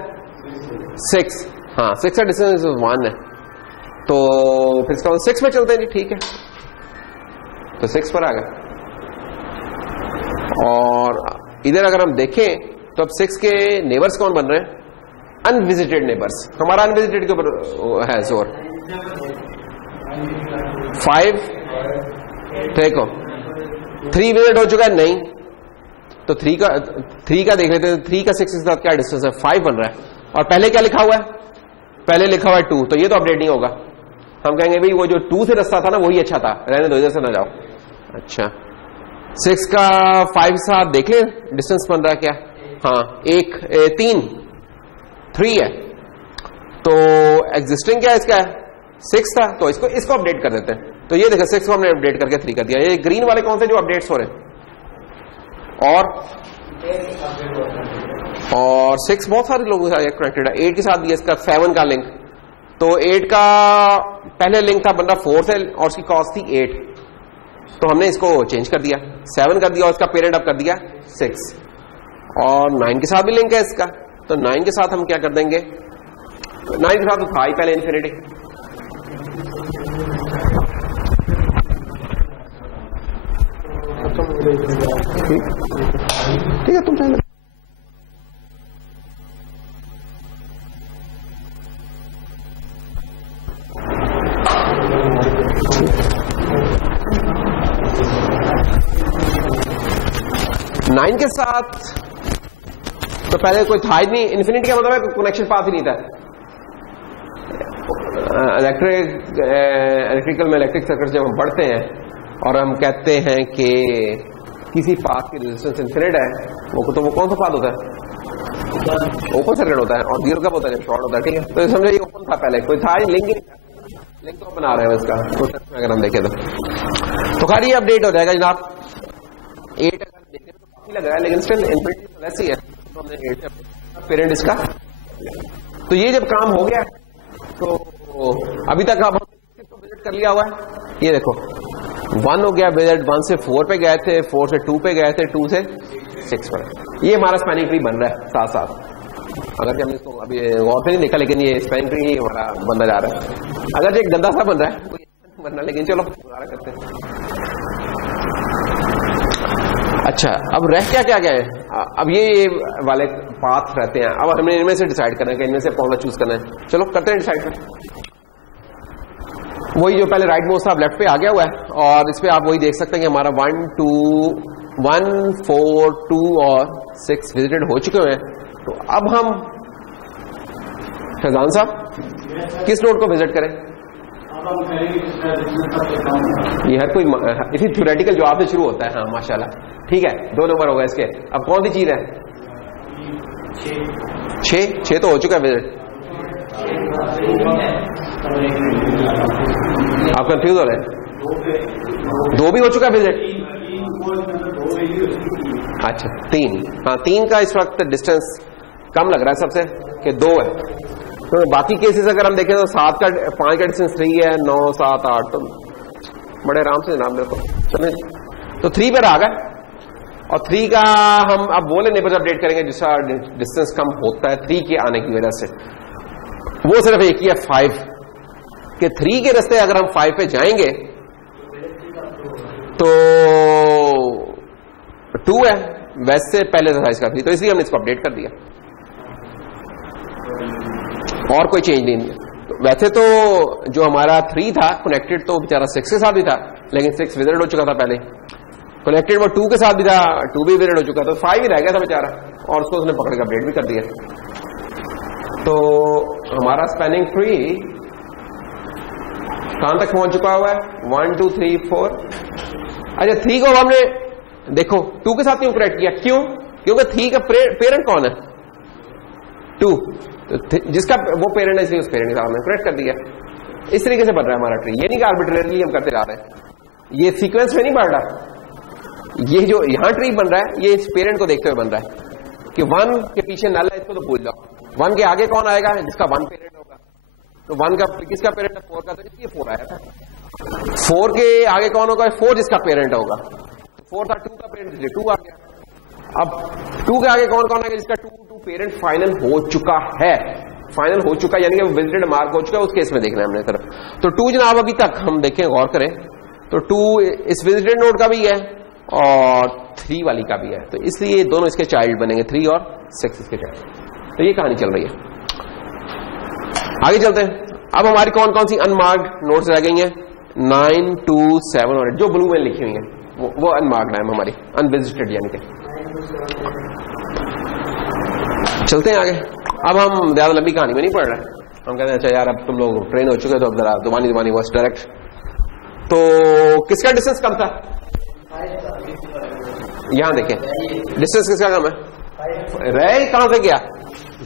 6। हाँ 6 का डिस्टेंस 1 है, तो फिर इसका 6 में चलते हैं जी, ठीक है। तो 6 पर आ गए। और इधर अगर हम देखें तो अब 6 के नेबर्स कौन बन रहे हैं, अनविजिटेड नेबर्स। हमारा अनविजिटेड के ऊपर है जोर। 5 देखो 3 विजिट हो चुका है, नहीं तो 3 का देख लेते हैं। 3 का 6 के साथ क्या डिस्टेंस है, 5 बन रहा है। और पहले क्या लिखा हुआ है, पहले लिखा हुआ है 2, तो ये तो अपडेट नहीं होगा। हम कहेंगे भाई वो जो 2 से रास्ता था ना वही अच्छा था, रहने दो, इधर से ना जाओ। अच्छा 6 का 5 के साथ देख ले डिस्टेंस बन रहा है क्या, हाँ 3 है। तो एग्जिस्टिंग क्या इसका है 6 था, तो इसको अपडेट कर देते हैं। तो ये देखो 6 को हमने अपडेट करके 3 कर दिया। ये ग्रीन वाले कौन से जो अपडेट्स हो रहे हैं, और 6 बहुत सारे लोगों के साथ कनेक्टेड है। 8 के साथ दिया इसका 7 का लिंक, तो 8 का पहले लिंक था बंदा 4 से और उसकी कॉस्ट थी 8, तो हमने इसको चेंज कर दिया 7 कर दिया, और इसका पेरेंट अब कर दिया 6। और 9 के साथ भी लिंक है इसका, तो 9 के साथ हम क्या कर देंगे, 9 के साथ तो था ही पहले इन्फिनिटी। ठीक है तुम चाहिए। नाइन के साथ तो पहले कोई था ही नहीं, इन्फिनिटी का मतलब है कनेक्शन पाथ ही नहीं था। इलेक्ट्रिकल में इलेक्ट्रिक सर्किट जब हम पढ़ते हैं और हम कहते हैं कि किसी पाथ की रेजिस्टेंस इन्फिनिट है, वो कौन सा पाथ होता है, ओपन सर्किट होता है। और जीरो कब होता है, शॉर्ट होता है। ठीक है, तो समझो ये ओपन था पहले, कोई था ही लिंक तो बना रहे हैं इसका अगर हम देखें तो खैर ये अपडेट हो जाएगा जनाब। 8 अगर देखें तो काफी लग रहा है, लेकिन स्टिल इन्फिनिटी ऐसी है, तो हमने 8 से पेरेंट इसका। तो ये जब काम हो गया तो अभी तक अब किसको विजिट कर लिया हुआ है, ये देखो 1 हो गया विजिट, 1 से 4 पे गए थे, 4 से 2 पे गए थे, 2 से 6 पर। ये हमारा स्पैनिंग ट्री बन रहा है साथ साथ। अगर हमने इसको अभी गौर से नहीं देखा, लेकिन ये स्पैनिंग ट्री ही हमारा बनता जा रहा है। अगर एक गंदा सा बन रहा है बनना, लेकिन चलो दोबारा करते हैं। अच्छा अब रह क्या क्या गया है, अब ये वाले पाथ रहते हैं। अब हमने इनमें से डिसाइड करना है कि इनमें से कौन सा चूज करना है। चलो करते हैं डिसाइड। वही जो पहले राइट मोस्ट था अब लेफ्ट पे आ गया हुआ है, और इस पे आप वही देख सकते हैं कि हमारा 1 4 2 और 6 विजिटेड हो चुके हैं। तो अब हम फैजान साहब किस नोड को विजिट करें, ये हर कोई इसी थ्योरेटिकल जो आपसे शुरू होता है। हाँ माशाल्लाह, ठीक है 2 नंबर होगा इसके। अब कौन सी चीज है, 6 तो हो चुका है विजिट। आप कंफ्यूज हो रहे हैं, 2 भी हो चुका है विजिट। अच्छा 3, हाँ 3 का इस वक्त डिस्टेंस कम लग रहा है सबसे कि 2 है। तो बाकी केसेस अगर हम देखें तो 5 का डिस्टेंस 3 है, 9 7 8, तो बड़े आराम से जनाब मेरे को समझ। तो 3 पर आ गए, और 3 का हम अब बोले नेबर्स अपडेट करेंगे जिसका डिस्टेंस कम होता है 3 के आने की वजह से। वो सिर्फ एक ही है 5, कि 3 के रास्ते अगर हम 5 पे जाएंगे तो 2 है, वैसे पहले था इसका 3, तो इसलिए हमने इसको अपडेट कर दिया और कोई चेंज नहीं है। वैसे तो जो हमारा 3 था कनेक्टेड तो बेचारा 6 के साथ भी था, लेकिन 6 विजिट हो चुका था पहले। कनेक्टेड वो 2 के साथ भी था, 2 भी विजिट हो चुका था, 5 ही रह गया था बेचारा, और उसको उसने पकड़ के अपडेट भी कर दिया। तो हमारा स्पैनिंग ट्री कहां तक पहुंच चुका हुआ है? 1 2 3 4। अच्छा 3 को हमने देखो 2 के साथ क्यों कनेक्ट किया? क्यों? क्योंकि 3 का पेरेंट कौन है? 2, तो जिसका वो पेरेंट है इसलिए उस पेरेंट के साथ हमने कनेक्ट कर दिया। इस तरीके से बन रहा है हमारा ट्री, ये नहीं कि आर्बिट्रेरली हम करते जा रहे हैं, ये सीक्वेंस में नहीं बढ़ रहा। ये जो यहां ट्री बन रहा है ये इस पेरेंट को देखते हुए बन रहा है कि 1 के पीछे नल है, इसको तो भूल जाओ। 1 के आगे कौन आएगा? जिसका 1 पेरेंट होगा। तो 1 का किसका पेरेंट है? 4 का, तो इसलिए 4 आया था। 4 के आगे कौन होगा? 4 जिसका पेरेंट होगा। 4 था 2 का पेरेंट, इसलिए 2 आ गया। अब 2 के आगे कौन कौन आएगा? जिसका 2 पेरेंट फाइनल हो चुका है, फाइनल हो चुका है यानी कि विजिटेड मार्क हो चुका है, उस केस में देखना है हमने तरफ। तो 2 जनाब अभी तक हम देखें, गौर करें तो 2 इस विजिटेड नोड का भी है और 3 वाली का भी है, तो इसलिए दोनों इसके चाइल्ड बनेंगे, 3 और 6 इसके चाइल्ड। तो ये कहानी चल रही है। आगे चलते हैं। अब हमारी कौन कौन सी अनमार्क्ड नोड्स रह गई हैं? 9 2 7 और 8 जो ब्लू में लिखी हुई है वो अनमार्क्ड है हमारी, अनविजिटेड यानी कि। चलते हैं आगे। अब हम ज्यादा लंबी कहानी में नहीं पढ़ रहे, हम कहते हैं अच्छा यार अब तुम लोग ट्रेन हो चुके हो तो अब जरा दुबानी बस डायरेक्ट। तो किसका डिस्टेंस कम था? यहां देखें डिस्टेंस किसका कम है? रह कहां से गया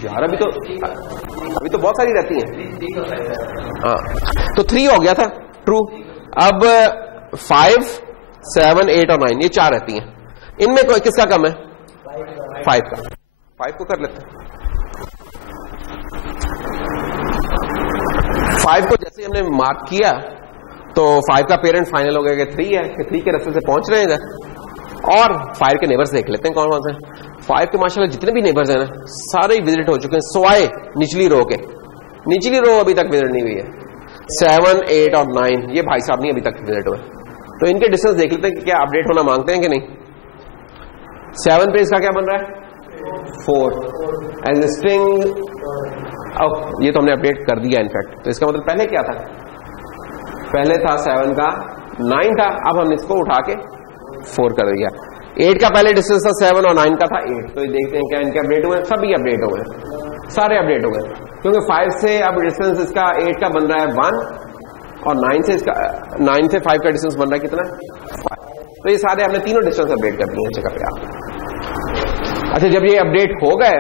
यार? अभी तो बहुत सारी रहती हैं। हाँ तो 3 हो गया था, ट्रू। अब 5 7 8 और 9 ये 4 रहती हैं, इनमें कोई किसका कम है? 5 का। 5 को कर लेते हैं। 5 को जैसे हमने मार्क किया तो 5 का पेरेंट फाइनल हो गया कि 3 है, कि 3 के रास्ते से पहुंच रहे हैं। और 5 के नेबर्स देख लेते हैं कौन कौन से। 5 के माशाल्लाह जितने भी नेबर्स हैं ना सारे ही विजिट हो चुके हैं, सिवाय निचली रो के। निचली रो अभी तक विजिट नहीं हुई है। 7 8 और 9 ये भाई साहब नहीं अभी तक विजिट हुए, तो इनके डिस्टेंस देख लेते हैं कि क्या अपडेट होना मांगते हैं कि नहीं। 7 पे इसका क्या बन रहा है? 4 एग्जिस्टिंग। अब ये तो हमने अपडेट कर दिया इनफैक्ट, तो इसका मतलब पहले क्या था? पहले था 7 का 9 था, अब हमने इसको उठा के 4 कर दिया। 8 का पहले डिस्टेंस था 7 और 9 का था 8, तो ये देखते हैं क्या इनके अपडेट हुए? सभी अपडेट हो गए, सारे अपडेट हो गए, क्योंकि 5 से अब डिस्टेंस इसका 8 का बन रहा है 1 और 9 से 5 का डिस्टेंस बन रहा है कितना? 5। तो ये सारे हमने तीनों डिस्टेंस अपडेट कर दिए जगह पे आप। अच्छा जब ये अपडेट हो गए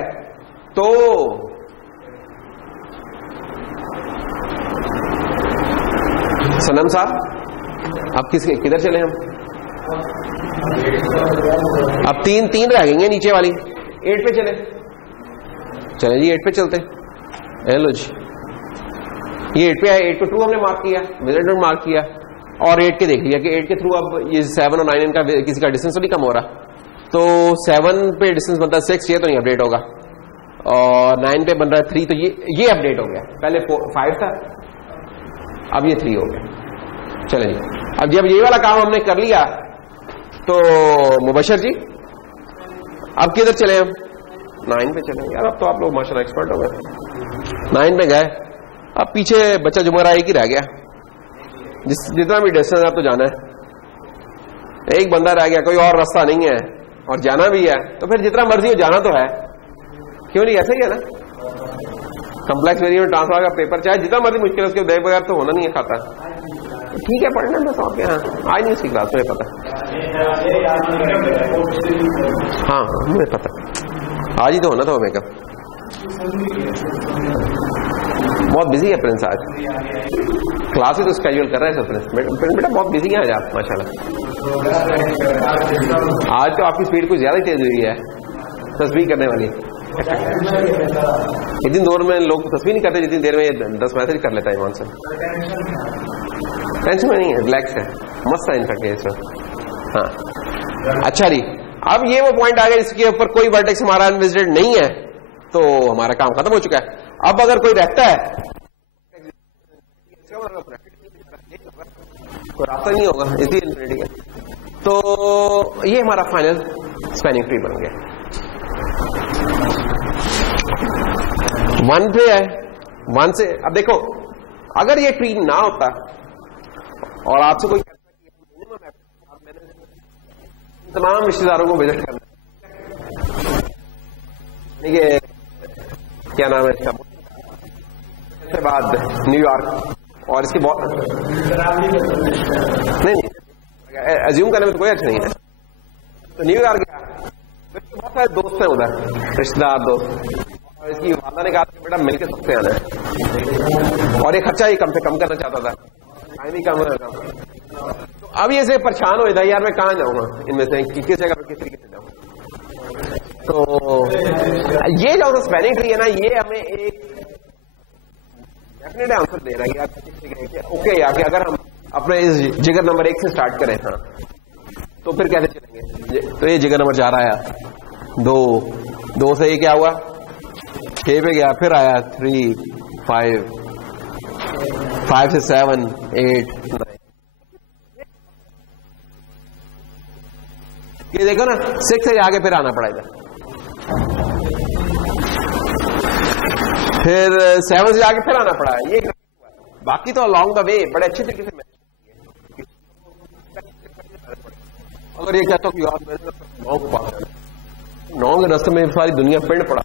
तो सनम साहब अब किधर चले हम? अब 3 रह गई नीचे वाली, 8 पे चले जी, 8 पे चलते। हेलो जी, ये 8 पे है, 8 पे ट्रू हमने मार्क किया, विजिट नोड मार्क किया और 8 के देख लिया कि 8 के थ्रू अब ये 7 और 9 इनका किसी का डिस्टेंस तो नहीं कम हो रहा, तो 7 पे डिस्टेंस बनता है 6, ये तो नहीं अपडेट होगा, और 9 पे बन रहा है 3, तो ये अपडेट हो गया। पहले 5 था, अब ये 3 हो गया। चले जी, अब जब ये वाला काम हमने कर लिया तो मुबशर जी अब किधर चले हम? 9 पे चले। यार अब तो आप लोग माशाल्लाह एक्सपर्ट हो गए। 9 पे गए, अब पीछे बच्चा जुमरा एक ही रह गया, जितना भी डिस्टेंस आप तो जाना है, एक बंदा रह गया, कोई और रास्ता नहीं है और जाना भी है, तो फिर जितना मर्जी हो जाना तो है, क्यों नहीं? ऐसा ही है ना, कम्प्लेक्स वेरिएबल ट्रांसफर का पेपर चाहे जितना मर्जी मुश्किल है उसके बगैर तो होना नहीं है खाता। ठीक है पढ़ना बस, आपके यहाँ आज नहीं उसकी क्लास में पता। हाँ मुझे पता, आज ही तो होना था वो मेकअप। बहुत बिजी है प्रिंस आज, क्लास ही तो स्केड्यूल कर रहा है प्रिंस बेटा, बहुत बिजी है आज आप माशाल्लाह। आज तो आपकी स्पीड कुछ ज्यादा तेज हुई है तस्वीर करने वाली। इतनी देर में लोग तस्वीर नहीं करते जितनी देर में 10 मैसेज कर लेता है ईमान से। टेंशन में नहीं है, रिलैक्स है, मस्त है इनका केस। हाँ अच्छा जी, अब ये वो पॉइंट आ गया इसके ऊपर कोई वर्टेक्स हमारा अनविजिटेड नहीं है, तो हमारा काम खत्म हो चुका है। अब अगर कोई रहता है होगा, कोई रास्ता नहीं होगा, इसी इन्फिनिटी का। तो ये हमारा फाइनल स्पैनिंग ट्री बन गया। 1 पे है, 1 से अब देखो अगर ये ट्री ना होता और आपसे कोई तमाम रिश्तेदारों को विजिट करना, ये क्या नाम है इसका, इसके बाद न्यूयॉर्क, और इसके बहुत नहीं अज्यूम करने में तो कोई अच्छा नहीं है। तो न्यूयॉर्क गया, बहुत सारे दोस्त हैं उधर, रिश्तेदार दोस्त, और इसकी वादा ने कहा बेटा मिलकर सबसे आना है, और ये खर्चा ही कम से कम करना चाहता था, टाइम ही कम होना था। तो अब ये से परेशान हो जाता यार मैं कहाँ जाऊंगा इनमें से, किस जगह पर किस तरीके से जाऊँ। तो ये जो स्पैनिंग ट्री है ना, ये हमें एक डेफिनेट आंसर दे रहा है कि ओके यार कि अगर हम अपने इस जिगर नंबर 1 से स्टार्ट करें, हाँ, तो फिर कैसे चलेंगे। तो ये जिगर नंबर जा रहा है 2 से ये क्या हुआ 6 पे गया, फिर आया 3 5 से 7 8 9। ये देखो ना 6 से आगे फिर आना पड़ेगा, फिर 7 से आगे फिर आना पड़ा है। ये बाकी तो अलॉन्ग द वे बड़े अच्छे तरीके से मैनेज किया। अगर ये कहता हूं कि यार मैंने 9 के रास्ते में सारी दुनिया पिंड पड़ा,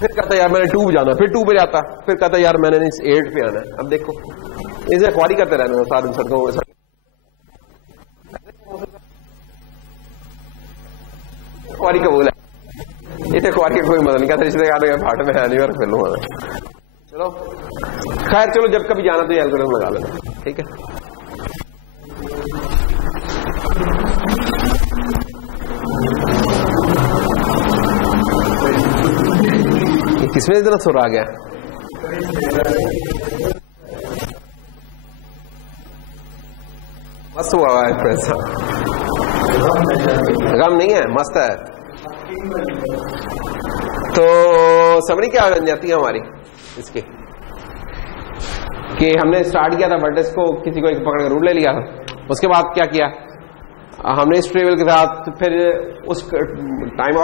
फिर कहता यार मैंने 2 पे जाना, फिर 2 पे जाता, फिर कहता यार मैंने 8 पे आना है। अब देखो इसे क्वारी करते रहना सारी सड़कों में, क्वारी कबूल है, इसे क्वारी का कोई मदद नहीं कहता, रिश्तेदार भाट में है नहीं और फिर लूंगा। चलो खैर, चलो जब कभी जाना तो ये एल्गोरिथम लगा लेना, ठीक है। किसमें इतना सुर आ गया? मस्त हुआ है पैसा, गम नहीं है, मस्त है। तो समरी क्या बन जाती है हमारी इसकी कि हमने स्टार्ट किया था वर्टेक्स को, किसी को एक पकड़ कर रूट ले लिया था, उसके बाद क्या किया हमने इस ट्रेवल के साथ फिर उस टाइम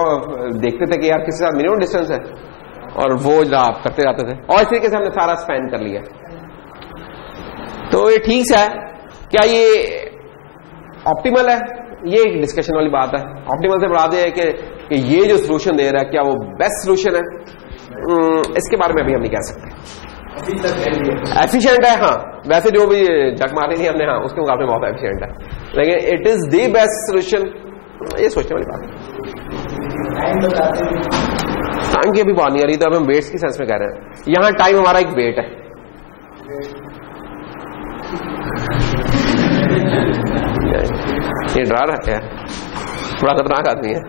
देखते थे कि यार किसी के साथ मिनिमम डिस्टेंस है और वो आप करते जाते थे, और इस तरीके से हमने सारा स्पैन कर लिया। तो ये ठीक है, क्या ये ऑप्टिमल है? ये एक डिस्कशन वाली बात है। ऑप्टिमल से बढ़ा दिया कि ये जो सोल्यूशन दे रहा है क्या वो बेस्ट सोल्यूशन है, इसके बारे में अभी हम नहीं कह सकते। एफिशिएंट है, हाँ, वैसे जो भी जग मारे थी हमने, हाँ, उसके मुकाबले बहुत एफिशिएंट है, लेकिन it is the best solution, ये सोचने वाली बात है। टाइम की अभी बात नहीं आ रही, तो अब हम वेट्स की सेंस में कह रहे हैं। यहां टाइम हमारा एक वेट है, ये डरा रहा है, बड़ा खतरनाक आदमी है।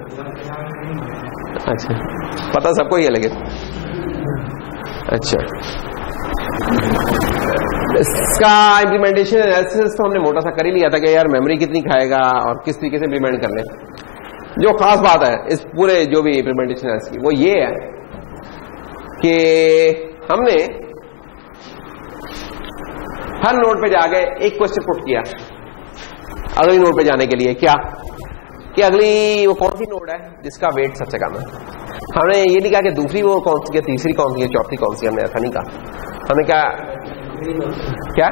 अच्छा, पता सबको ही है, लेकिन अच्छा इसका इम्प्लीमेंटेशन एनालिसिस तो हमने मोटा सा कर ही लिया था कि यार मेमोरी कितनी खाएगा और किस तरीके से इम्प्लीमेंट कर ले। जो खास बात है इस पूरे जो भी इम्प्लीमेंटेशन एनालिसिस की वो ये है कि हमने हर नोड पे जाके एक क्वेश्चन पुट किया अगली नोड पे जाने के लिए, क्या कि अगली वो कौन सी नोड है जिसका वेट सबसे कम है। हमने ये नहीं कहा कि दूसरी वो कौन सी है, तीसरी कौन सी है, चौथी कौन सी है, हमने ऐसा नहीं कहा। हमने क्या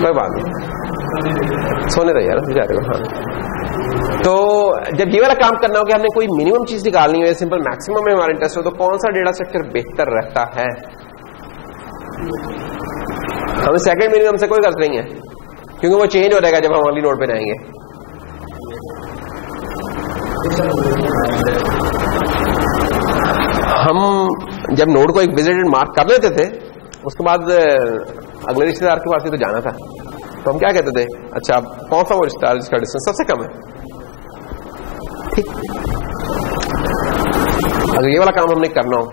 कोई बात नहीं, सोने दो यार बेचारे को। हाँ, तो जब ये वाला काम करना हो कि हमने कोई मिनिमम चीज निकालनी हो, सिंपल मैक्सिमम में हमारा इंटरेस्ट हो, तो कौन सा डेटा स्ट्रक्चर बेहतर रहता है। हमें सेकंड मिनिमम से कोई गलत नहीं है, क्योंकि वो चेंज हो जाएगा जब हम अगली नोड पे जाएंगे। हम जब नोड को एक विजिटेड मार्क कर लेते थे, उसके बाद अगले रिश्तेदार के पास भी तो जाना था, तो हम क्या कहते थे, अच्छा कौन सा वो रिश्तेदार जिसका डिस्टेंस सबसे कम है। ठीक, अगर ये वाला काम हमने करना हो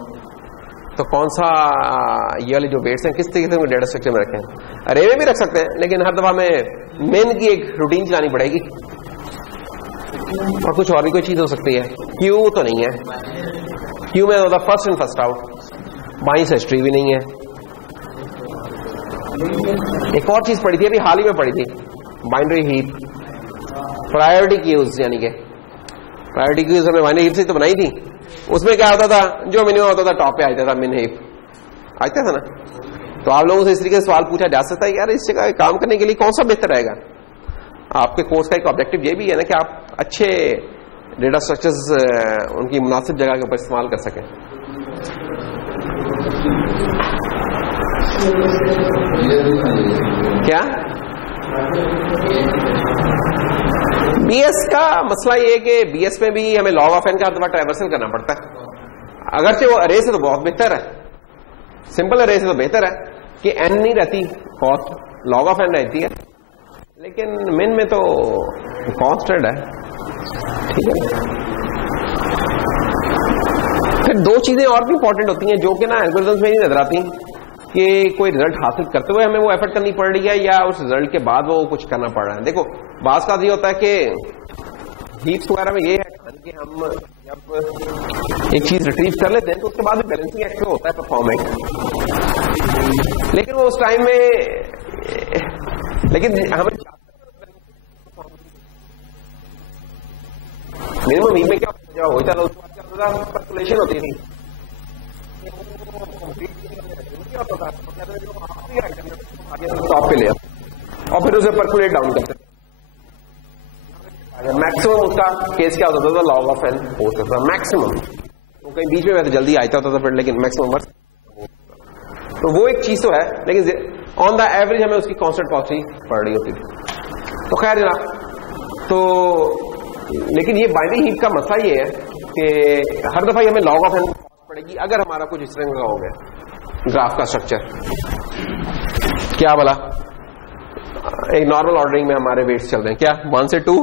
तो कौन सा ये वाले जो वेट्स हैं किस तरीके से डेटा स्ट्रक्चर में रखें। अरे में भी रख सकते हैं, लेकिन हर दफा में मेन की एक रूटीन चलानी पड़ेगी, और कुछ और भी कोई चीज हो सकती है। क्यू तो नहीं है, क्यू में होता फर्स्ट इन फर्स्ट आउट, बाइंस हिस्ट्री भी नहीं है। एक और चीज पढ़ी थी, अभी हाल ही में पढ़ी थी, बाइनरी हीप, प्रायोरिटी क्यूज, यानी कि प्रायोरिटी क्यूज हमने बाइनरी हीप से तो बनाई थी। उसमें क्या होता था, जो मिनिमम होता था टॉप पे आ जाता था, मिन हीप आता था ना। तो आप लोगों से इस तरीके से सवाल पूछा जा सकता है, यार इस जगह काम करने के लिए कौन सा बेहतर रहेगा। आपके कोर्स का एक ऑब्जेक्टिव ये भी है ना कि आप अच्छे डेटा स्ट्रक्चर्स उनकी मुनासिब जगह के ऊपर इस्तेमाल कर सकें। क्या बीएस का मसला ये है कि बीएस में भी हमें लॉग ऑफ एन का दफा ट्रैवर्सल करना पड़ता है। अगरचे वो अरे से तो बहुत बेहतर है, सिंपल अरे से तो बेहतर है कि एन नहीं रहती, कॉस्ट लॉग ऑफ एन रहती है, लेकिन मिन में तो कॉन्स्टेंट है, ठीक है। फिर दो चीजें और भी इंपॉर्टेंट होती हैं जो कि ना एल्गोरिथम्स में नहीं नजर आती, कि कोई रिजल्ट हासिल करते हुए हमें वो एफर्ट करनी पड़ रही है या उस रिजल्ट के बाद वो कुछ करना पड़ रहा है। देखो बात का ये होता है कि हीप्स वगैरह में ये है कि हम जब एक चीज रिट्रीव कर लेते हैं तो उसके बाद बैलेंसिंग एक्शन होता है परफॉर्मेंस, लेकिन वो उस टाइम में, लेकिन हमें मिनिमम हीप में क्या होता था, उसके बाद कैलकुलेशन होती थी, टॉप पे ले और फिर उसे परकुलेट डाउन करते। मैक्सिमम उसका केस क्या होता था, लॉग ऑफ एन होता था मैक्सिमम, तो कहीं बीच में वैसे जल्दी आता होता था फिर, लेकिन मैक्सिमम वर्स। तो वो एक चीज तो है, लेकिन ऑन द एवरेज हमें उसकी कांस्टेंट कॉस्ट पड़ रही होती थी। तो खैर जनाब, तो लेकिन ये बाइनरी हीप का मसला ये है कि हर दफा हमें लॉग ऑफ एन पड़ेगी अगर हमारा कुछ इस तरह का हो गया ग्राफ का स्ट्रक्चर। क्या बोला, एक नॉर्मल ऑर्डरिंग में हमारे वेट्स चल रहे हैं, क्या 1 से 2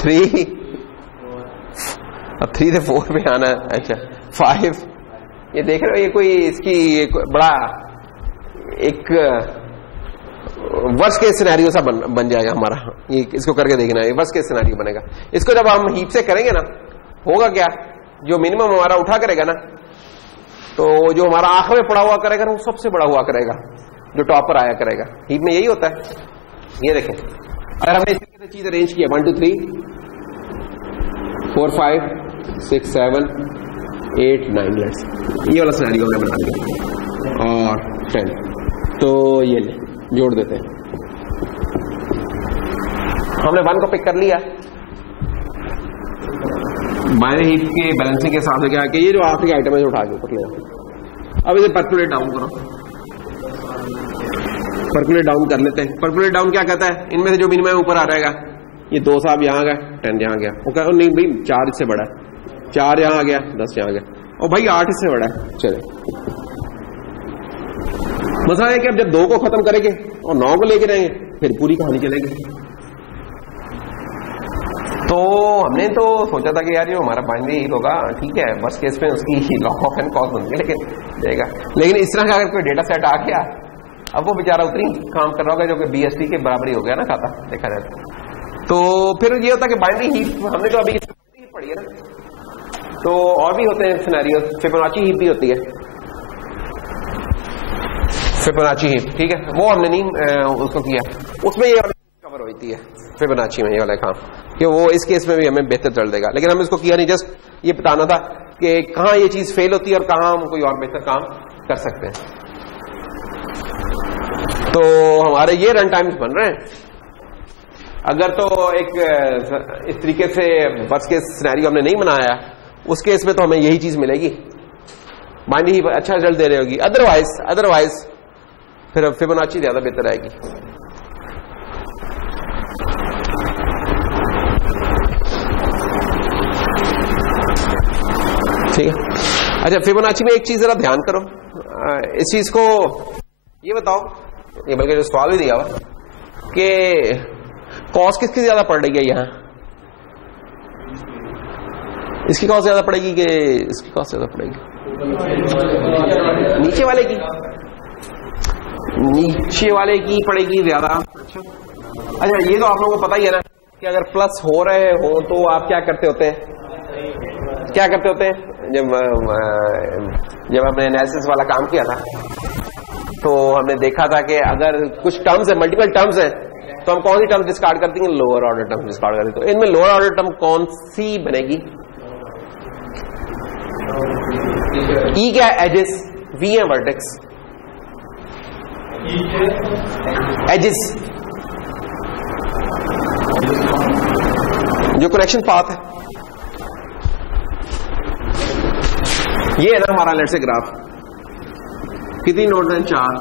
3, अब 3 से 4 पे आना है, अच्छा 5, ये देख रहे हो, ये कोई इसकी एक बड़ा एक वर्ष के सिनेरियो सा बन जाएगा हमारा, ये इसको करके देखना है, वर्ष के सिनेरियो बनेगा। इसको जब हम हीप से करेंगे ना, होगा क्या, जो मिनिमम हमारा उठा करेगा ना, तो जो हमारा आंख में पड़ा हुआ करेगा ना, वो सबसे बड़ा हुआ करेगा जो टॉप पर आया करेगा। हीप में यही होता है। ये देखें, अगर हमने इस तरीके से चीज अरेंज किया 1 2 3 4 5 6 7 8 9, लेट्स ये वाला सिनेरियो हमने बना दिया और 10, तो ये ले जोड़ देते हैं। हमने 1 को पिक कर लिया, बाइनरी हीप के बैलेंसिंग के साथ क्या है कि ये जो आखिरी आइटम है उठा के ऊपर ले, अब इसे परकुलेट डाउन करो, परकुलेट डाउन कर लेते हैं। परकुलेट डाउन क्या कहता है, इनमें से जो मिनिमम ऊपर आ जाएगा, ये 2 साहब यहां गए, 10 यहां गया, वो कह नहीं भाई 4 इससे बड़ा है, 4 यहां आ गया, 10 यहां गया, और भाई 8 इससे बड़ा है, चले। मसला है कि अब जब 2 को खत्म करेंगे और 9 को लेके रहेंगे फिर पूरी कहानी चलेगी। तो हमने तो सोचा था कि यार ये हमारा बाइनरी हीप होगा, ठीक है, बस केस में उसकी लॉग ऑफ एन कॉस्ट बनती है, लेकिन देगा, लेकिन इस तरह का अगर कोई डेटा सेट आ गया, अब वो बेचारा उतनी काम कर रहा होगा जो कि बीएसटी के बराबरी हो गया ना खाता, देखा जाए तो फिर ये होता है कि बाइनरी हीप हमने तो अभी पढ़ी है ना, तो और भी होते हैं सिनेरियो, फिबोनाची हीप भी होती है, फिबोनाची हीप, ठीक है, वो हमने नहीं उसको किया, उसमें ये कवर होती है फिबोनाची में ये वाला काम, कि वो इस केस में भी हमें बेहतर चल देगा, लेकिन हमने इसको किया नहीं, जस्ट ये बताना था कि कहां ये चीज फेल होती है और कहां हम कोई और बेहतर काम कर सकते हैं। तो हमारे ये रन टाइम्स बन रहे हैं। अगर तो एक इस तरीके से बस के सिनेरियो हमने नहीं बनाया, उस केस में तो हमें यही चीज मिलेगी, बाइनरी हीप अच्छा रिजल्ट दे रही होगी, अदरवाइज फिर फिबोनाची ज्यादा बेहतर आएगी। ठीक है, अच्छा फिबोनाची में एक चीज जरा ध्यान करो, इस चीज को ये बताओ, ये बल्कि जो सवाल भी दिया हुआ कि कॉस्ट किसकी ज्यादा पड़ रही है, यहां इसकी कॉस्ट ज्यादा पड़ेगी कि इसकी कॉस्ट ज्यादा पड़ेगी, नीचे वाले की पड़ेगी ज्यादा। अच्छा ये तो आप लोगों को पता ही है ना कि अगर प्लस हो रहे हो तो आप क्या करते होते हैं, क्या करते होते हैं जब हमने एनालिसिस वाला काम किया था तो हमने देखा था कि अगर कुछ टर्म्स है, मल्टीपल टर्म्स है, तो हम कौन सी टर्म्स डिस्कार्ड करते हैं? लोअर ऑर्डर टर्म्स डिस्कार्ड करते हैं। तो इनमें लोअर ऑर्डर टर्म कौन सी बनेगी? ई क्या है? एजेस। वी है वर्टेक्स। एजेस जो कनेक्शन पाथ है, ये है ना हमारा लेट्स से ग्राफ। कितनी नोड है? 4।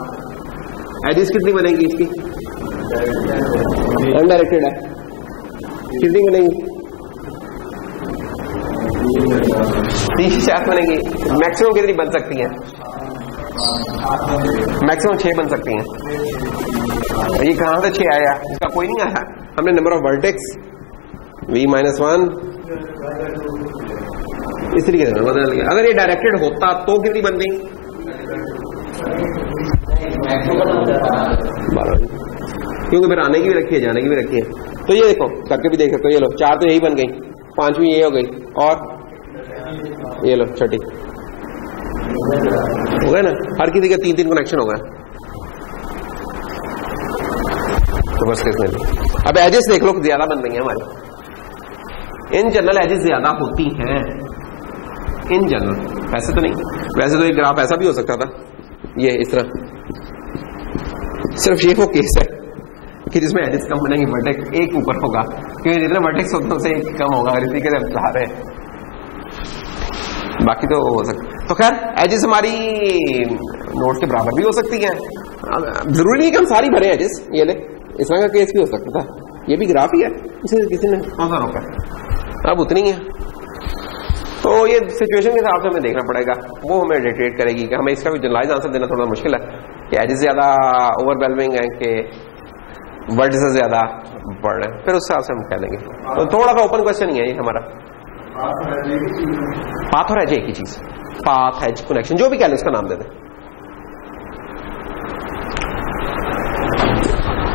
एजेस कितनी बनेगी इसकी? अनडायरेक्टेड है, कितनी बनेगी? 3-4 बनेगी। मैक्सिमम कितनी बन सकती है? मैक्सिमम 6 बन सकती हैं। ये कहां से 6 आया? इसका कोई नहीं आया। हमने नंबर ऑफ वर्टेक्स v-1 इस तरीके से बदल दिया। अगर ये डायरेक्टेड होता तो कितनी बन गई? 12, क्योंकि फिर आने की भी रखी है, जाने की भी रखी है। तो ये देखो करके भी देख सकते हो। ये लो 4 तो यही बन गई, 5वीं ये हो गई, और ये लो 6ठी हो गया ना। हर किसी के 3-3 कनेक्शन हो गए। तो बस किसने अब एजेस देख लो ज्यादा बन गई है हमारी। इन जनरल एजेस ज्यादा होती हैं इन जनरल, वैसे तो नहीं। वैसे तो ये ग्राफ ऐसा भी हो सकता था, ये इस तरह। सिर्फ ये वो केस है कि जिसमें एजेस कम बनेंगे, वर्टेक्स एक ऊपर होगा, क्योंकि जितने वर्टेक्स होते हैं उससे एक कम होगा। अगर इसी के लिए बता रहे हैं, बाकी तो हो सकता। तो खैर एजेस हमारी नोड के बराबर भी हो सकती है। जरूरी नहीं कि हम सारी भरे एजेस। ये ले इस तरह का केस भी हो सकता था। ये भी ग्राफ ही है, इसे किसी ने कौन सा रोका? अब उतनी है। तो ये सिचुएशन के हिसाब से हमें देखना पड़ेगा, वो हमें डिक्टेट करेगी कि हमें इसका भी जनरलाइज आंसर देना थोड़ा मुश्किल है कि एजेस ज्यादा ओवरवेलमिंग है कि वर्टिसेस ज्यादा बढ़ रहे हैं। फिर उस हिसाब से हम कह देंगे। तो थोड़ा सा ओपन क्वेश्चन ही है ये हमारा। पाथ और एज एक ही चीज, पाथ एज कनेक्शन जो भी कह लें उसका नाम दे दें।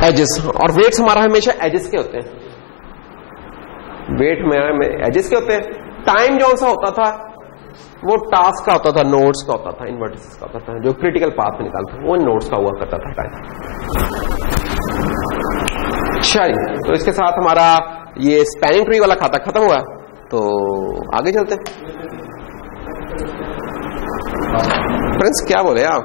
एजेस और वेट्स हमारा हमेशा एजेस के होते हैं। वेट में एजेस के होते हैं। टाइम जो सा होता था वो टास्क का होता था, नोड्स का होता था, इनवर्टिसेस का होता था। जो क्रिटिकल पाथ में निकालता वो नोड्स का हुआ करता था टाइम। चलिए, तो इसके साथ हमारा ये स्पैनिंग ट्री वाला खाता खत्म हुआ। तो आगे चलते हैं। फ्रेंड्स क्या बोले आप?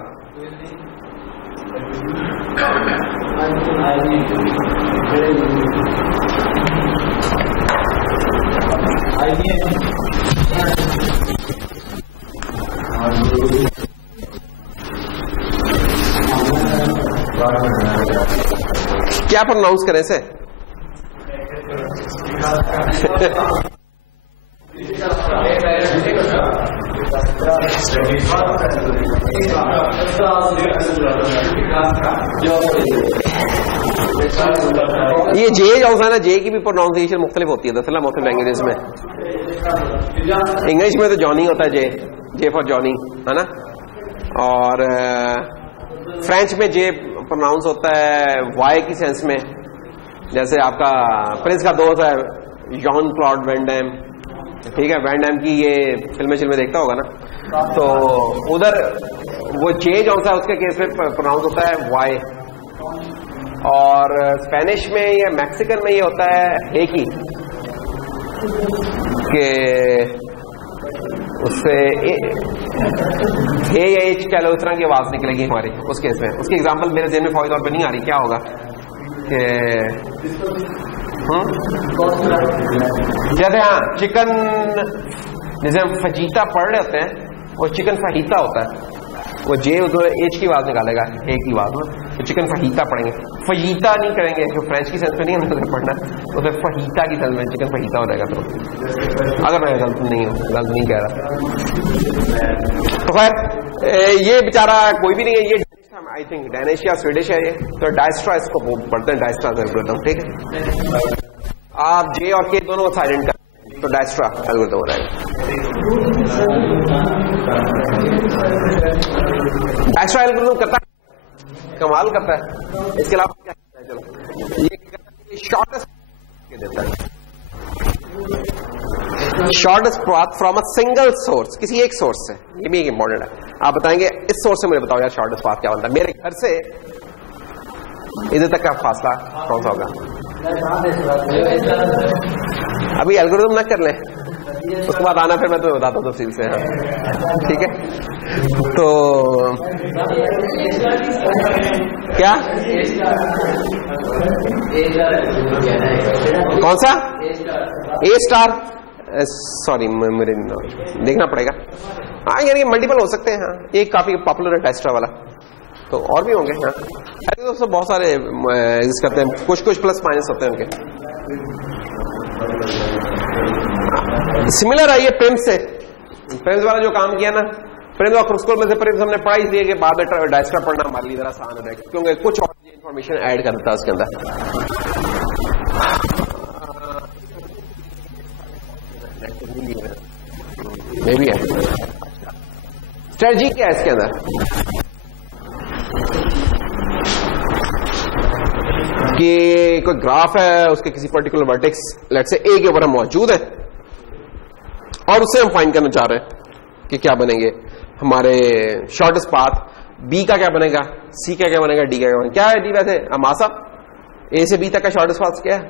क्या प्रोनाउंस करें से? ये जे जो है ना, जे की भी प्रोनाउंसिएशन मुख्तलिफ होती है दरअसल मुख्तलिफ लैंग्वेजेस में। इंग्लिश में तो जॉनी होता है, जे फॉर जॉनी, है ना। और फ्रेंच में जे प्रोनाउंस होता है वाई की सेंस में। जैसे आपका प्रिंस का दोस्त है जॉन क्लॉड वैन डैम, ठीक है। वैन डैम की ये फिल्में देखता होगा ना, तो उधर वो जे जो सा उसके केस में प्रोनाउंस होता है वाई। और स्पेनिश में या मैक्सिकन में ये होता है हेकी, के उससे ए या एच कह लो, इस तरह की आवाज निकलेगी हमारी उस केस में। उसकी एग्जांपल मेरे दिन में फौरी तौर पे नहीं आ रही। क्या होगा कि जैसे हाँ चिकन, जैसे हम फजीता पढ़ रहे होते हैं वो चिकन फहीता होता है। वो जे उधर एच की आवाज निकालेगा, ए की आवाज में, तो चिकन फहीता पढ़ेंगे। फजीता नहीं करेंगे, जो फ्रेंच की सेंस में नहीं है पढ़ना, तो फिर फहीता की सेंस में चिकन फहीता हो जाएगा। तो अगर मैं गलत नहीं कह रहा। तो खैर ये बेचारा कोई भी नहीं है, ये आई थिंक डैनिश या स्वीडिश है ये। तो डायस्ट्रा इसको पढ़ते हैं, डायस्ट्रा एल्गोरिथम, ठीक है। आप जे और के दोनों को साइलेंट कर, तो डायस्ट्रा एल्गोरिथम हो जाएगा। डायस्ट्रा एल्गोरिथम करता है, कमाल करता है। इसके अलावा क्या करता है? चलो ये शॉर्टेस्ट देता है। Shortest path from a single source, किसी एक सोर्स से। ये भी एक इंपॉर्टेंट है। आप बताएंगे इस सोर्स से मुझे बताओ यार शॉर्टेस्ट पाथ क्या बनता है। मेरे घर से इधर तक का फासला कौन सा होगा? अभी एल्गोरिथम ना कर ले, उसके बाद आना, फिर मैं तुम्हें बताता हूँ तफसील से। हाँ ठीक है। तो क्या कौन सा? ए स्टार, सॉरी मुझे देखना पड़ेगा। हाँ यानी मल्टीपल हो सकते हैं। हाँ ये काफी पॉपुलर है टेस्टा वाला, तो और भी होंगे। हाँ तो बहुत सारे एग्जिस्ट करते हैं, कुछ कुछ प्लस माइनस होते हैं उनके। सिमिलर है ये प्रिम्स से। प्रिम्स वाला जो काम किया ना, प्रिम्स और क्रुस्कुल में से प्रिम्स हमने पढ़ा इसलिए कि बाद में डायस्ट्रा पढ़ना हमारे लिए जरा आसान होता है, क्योंकि कुछ और इंफॉर्मेशन ऐड कर देता है उसके अंदर। भी है स्ट्रेटजी क्या है इसके अंदर कि कोई ग्राफ है, उसके किसी पर्टिकुलर वर्टेक्स लेट से ए के ऊपर हम मौजूद है और उससे हम फाइंड करना चाह रहे हैं कि क्या बनेंगे हमारे शॉर्टेस्ट पाथ। बी का क्या बनेगा, सी का क्या बनेगा, डी का क्या बनेगा। क्या है डी वैसे अमासा, ए से बी तक का शॉर्टेस्ट पाथ क्या है?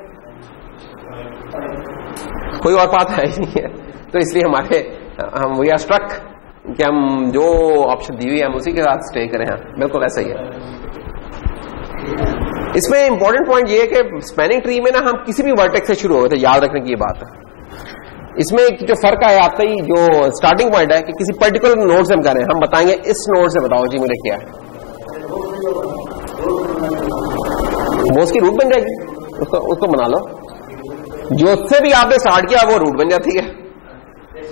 कोई और पाथ है ही नहीं है। तो इसलिए हम वी आर स्ट्रक कि हम जो ऑप्शन दी हुई है हम उसी के साथ स्टे करें। हाँ बिल्कुल ऐसा ही है। इसमें इंपॉर्टेंट पॉइंट ये है कि स्पैनिंग ट्री में ना हम किसी भी वर्टेक्स से शुरू हो गए थे, याद रखने की ये बात है। इसमें जो फर्क है आपका ही जो स्टार्टिंग पॉइंट है कि किसी पर्टिकुलर नोड से हम कर रहे हैं, हम बताएंगे इस नोड से बताओ जी मुझे क्या है, वो उसकी रूट बन जाएगी, उसको बना लो। जो उससे भी आपने स्टार्ट किया वो रूट बन जाती है,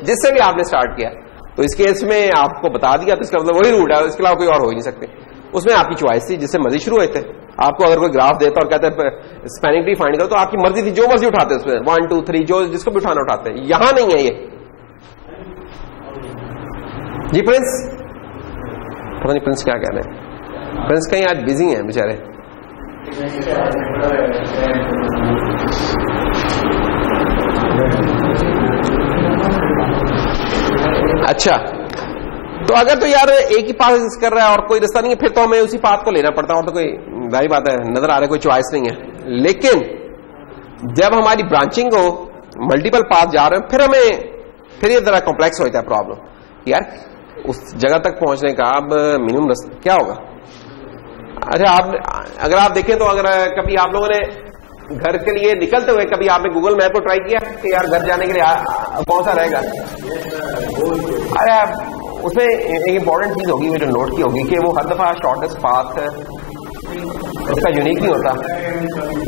जिससे भी आपने स्टार्ट किया। तो इस केस में आपको बता दिया तो इसका मतलब वही रूट है, इसके अलावा कोई और हो ही नहीं सकते। उसमें आपकी चॉइस थी, जिससे मर्जी शुरू हुए थे। आपको अगर कोई ग्राफ देता और कहते हैं स्पैनिंग ट्री फाइंड करो तो आपकी मर्जी थी, जो मर्जी उठाते उसमें 1 2 3 जो जिसको भी उठाना उठाते हैं। यहां नहीं है ये जी। प्रिंस पता नहीं प्रिंस क्या कह रहे हैं, प्रिंस कहीं आज बिजी हैं बेचारे। अच्छा तो अगर तो यार एक ही पाथ एग्जिस्ट कर रहा है और कोई रास्ता नहीं है, फिर तो हमें उसी पाथ को लेना पड़ता है और तो कोई जाहिर बात है नजर आ रहा है कोई चॉइस नहीं है। लेकिन जब हमारी ब्रांचिंग हो मल्टीपल पाथ जा रहे हैं फिर ये जरा कॉम्प्लेक्स होता है प्रॉब्लम यार उस जगह तक पहुंचने का। अब मिनिमम रास्ता क्या होगा? अच्छा अगर आप देखें तो अगर कभी आप लोगों ने घर के लिए निकलते हुए कभी आपने गूगल मैप को ट्राई किया कि यार घर जाने के लिए कौन सा रहेगा? अरे उसमें एक इंपॉर्टेंट चीज होगी जो नोट की होगी कि वो हर दफा शॉर्टेस्ट पाथ उसका यूनिक नहीं होता।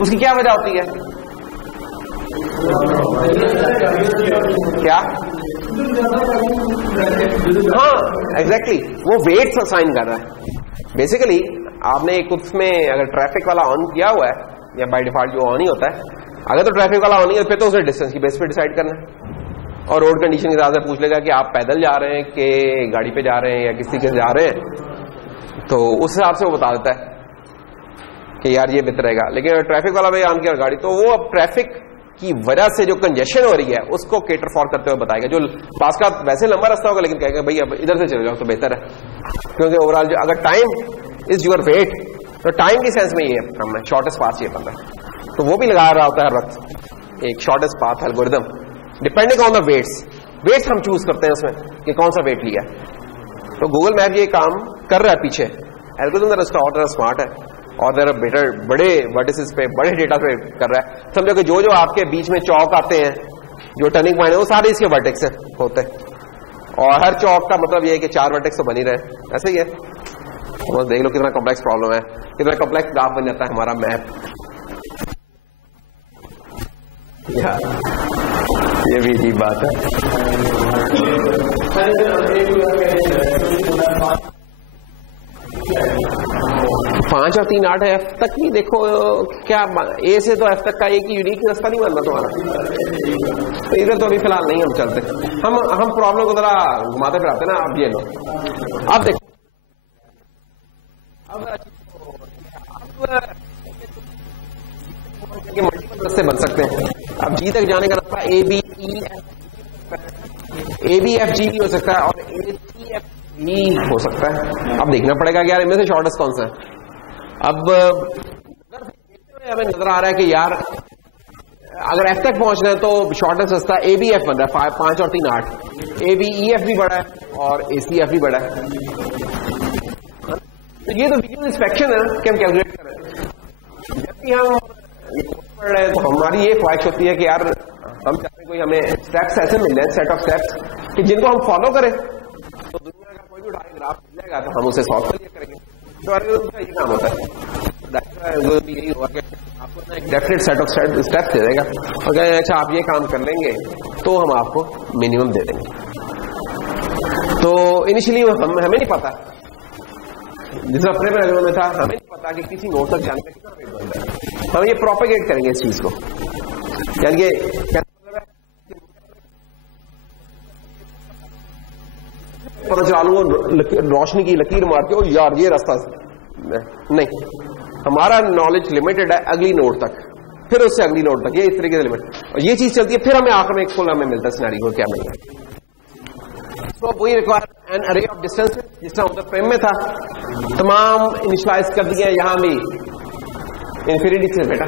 उसकी क्या वजह होती है? क्या? हाँ एग्जैक्टली वो वेट्स असाइन कर रहा है बेसिकली। आपने एक उसमें अगर ट्रैफिक वाला ऑन किया हुआ है या बाय डिफॉल्ट जो ऑन ही होता है, अगर तो ट्रैफिक वाला ऑन ही है फिर तो उसे डिस्टेंस की बेस पे डिसाइड करना है और रोड कंडीशन के हिसाब से पूछ लेगा कि आप पैदल जा रहे हैं कि गाड़ी पे जा रहे हैं या किसी के जा रहे हैं, तो उस हिसाब से वो बता देता है कि यार ये बेहतर रहेगा। लेकिन अगर ट्रैफिक वाला भी ऑन किया गाड़ी तो वो अब ट्रैफिक की वजह से जो कंजेशन हो रही है उसको केटर फॉर करते हुए बताएगा। जो पास का वैसे लंबा रास्ता होगा लेकिन कहेगा भाई अब इधर से चले जाओ तो बेहतर है, क्योंकि ओवरऑल अगर टाइम इज योर वेट तो टाइम की सेंस में ये कम है, शॉर्टेस्ट पाथ ये बनता है। तो वो भी लगा रहा होता है हर वक्त एक shortest path algorithm depending on the weights हम चूज करते हैं उसमें कि कौन सा वेट लिया। तो गूगल मैप ये काम कर रहा है पीछे, एल्गोरिथम उसका और स्मार्ट है और देयर बेटर बड़े वर्टिसेस पे बड़े डेटा पे कर रहा है। समझो कि जो आपके बीच में चौक आते हैं जो टर्निंग पॉइंट है वो सारे इसके वर्टेक्स होते हैं और हर चौक का मतलब ये है कि 4 वर्टेक्स तो बनी रहे। ऐसे ही है, बस देख लो कितना कॉम्प्लेक्स प्रॉब्लम है, कितना कॉम्प्लेक्स ग्राफ बन जाता है हमारा मैप। ये भी अजीब बात है। 5 और 3 8 एफ तक ही देखो क्या ए से तो एफ तक का एक ही यूनिक रास्ता नहीं बनना तुम्हारा। तो इधर तो अभी फिलहाल नहीं हम चलते, हम प्रॉब्लम को जरा घुमाते फिराते ना। अब ये लो अब देखो अब मल्टीपल रास्ते बन सकते हैं। अब जी तक जाने का रास्ता ए बी एफ जी भी हो सकता है और ए सी एफ ई हो सकता है। अब देखना पड़ेगा कि यार इनमें से शॉर्टेस्ट कौन सा है। अब हमें नजर आ रहा है कि यार अगर एफ तक पहुंचना है तो शॉर्टेस्ट रास्ता ए बी एफ बन रहा है 5 और 3 8। ए बी ई एफ भी बड़ा है और ए सी एफ भी बड़ा है। तो ये तो विजुअल इंस्पेक्शन है कि हम कैलकुलेट कर रहे हैं। जब भी हम पढ़ रहे हैं तो हमारी ये ख्वाहिश होती है कि यार हम चाहते हैं कोई हमें स्टेप्स ऐसे मिल जाए, सेट ऑफ स्टेप्स कि जिनको हम फॉलो करें तो दुनिया का कोई भी डायग्राफ मिल जाएगा तो हम उसे सॉल्व करेंगे। तो उसका ये काम होता है। यही हुआ कि आपको ना एक डेफिनेट सेट ऑफ स्टेप्स दे देगा और कहें अच्छा आप ये काम कर लेंगे तो हम आपको मिनिमम दे देंगे। तो इनिशियली हमें नहीं पता, जिस अपने में था हमें नहीं पता कि किसी नोट तक जाने का कितना वेट बनता है। हम ये प्रोपेगेट करेंगे इस चीज को, यानी पता चालू रोशनी की लकीर मार के ओ यार ये रास्ता नहीं, हमारा नॉलेज लिमिटेड है अगली नोट तक, फिर उससे अगली नोट तक, ये इस तरीके से लिमिट और ये चीज चलती है। फिर हमें आखिर में एक फुल हमें मिलता है सिनेरियो क्या मिलता है। तो वी रिक्वायर एन अरे ऑफ डिस्टेंसेस, जिस तरह उधर फ्रेम में था तमाम इनिशियलाइज कर दिए, यहां भी इंफिनिटी से बेटा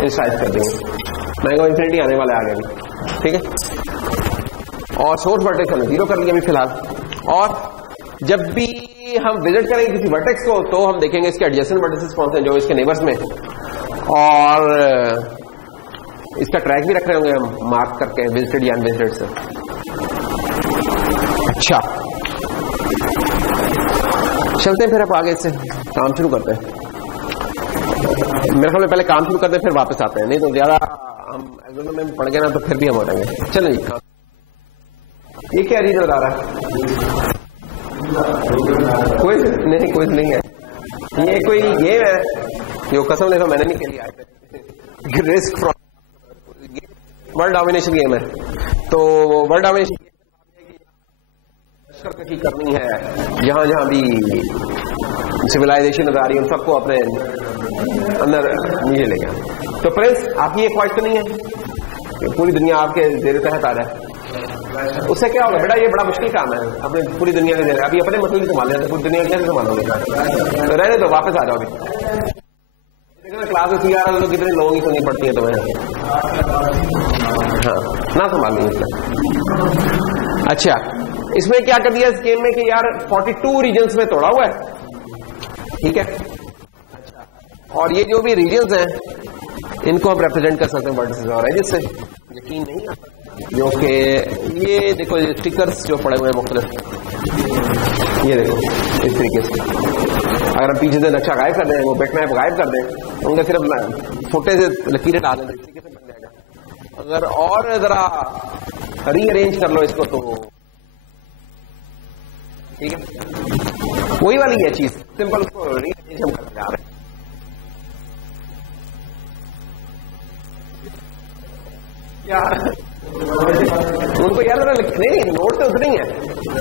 इनिशियलाइज कर देंगे। मैंगो इंफिनिटी आने वाला है आगे भी, ठीक है। और सोर्स वर्टेक्स हमने 0 कर लिया अभी फिलहाल। और जब भी हम विजिट करेंगे किसी वर्टेक्स को तो हम देखेंगे इसके एडजेसेंट वर्टिसेस कौन से हैं जो इसके नेबर्स में, और इसका ट्रैक भी रख रहे होंगे हम मार्क करके विजिटेड या अनविजिटेड से। अच्छा चलते हैं फिर आप आगे से काम शुरू करते हैं। मेरे ख्याल में पहले काम शुरू करते हैं फिर वापस आते हैं, नहीं तो ज्यादा हम एग्जाम में पढ़ गए ना तो फिर भी हम हो जाएंगे। चलो जी, ये क्या रीजन आ रहा है? कोई नहीं है, ये कोई गेम है जो कसम लेकर मैंने नहीं खेली आज। Risk from world domination game है। तो वर्ल्ड डोमिनेशन लश्करकशी करनी है, जहां जहां भी सिविलाइजेशन नजर आ रही है उन सबको अपने अंदर नीचे ले गया। तो फ्रेंड्स आपकी एक ख्वाहिश तो नहीं है पूरी दुनिया आपके जेर तहत आ रहा है, उससे क्या होगा बेटा? ये बड़ा मुश्किल काम है अपने पूरी दुनिया के अभी अपने मसले भी संभाल लेते, पूरी दुनिया कैसे संभालोगे? तो रहने दो, वापस आ जाओगे। क्लासेस यार तो कितने लोगों की सुननी पड़ती है तुम्हें, हाँ ना संभाल लीजिए। अच्छा इसमें क्या कर दिया इस गेम में कि यार 42 रीजन्स में तोड़ा हुआ है, ठीक है। और ये जो भी रीजन्स हैं इनको हम रिप्रेजेंट कर सकते हैं वर्टिसेस और एजेस से। यकीन नहीं आता जो कि ये देखो स्टिकर्स जो पड़े हुए हैं मुख्तलिफ, ये देखो इस तरीके से अगर हम पीछे से नक्शा गायब कर दें, वो बैकमैप गायब कर दें, उनका सिर्फ फुटे से लकीरें डाल दें, इस तरीके से बन जाएगा। अगर और जरा रीअरेंज कर लो इसको तो ठीक है, वही वाली है चीज, सिंपल उसको रीअरेंज हम करते जा रहे हैं। यार उनको यार नहीं नोट तो उतनी है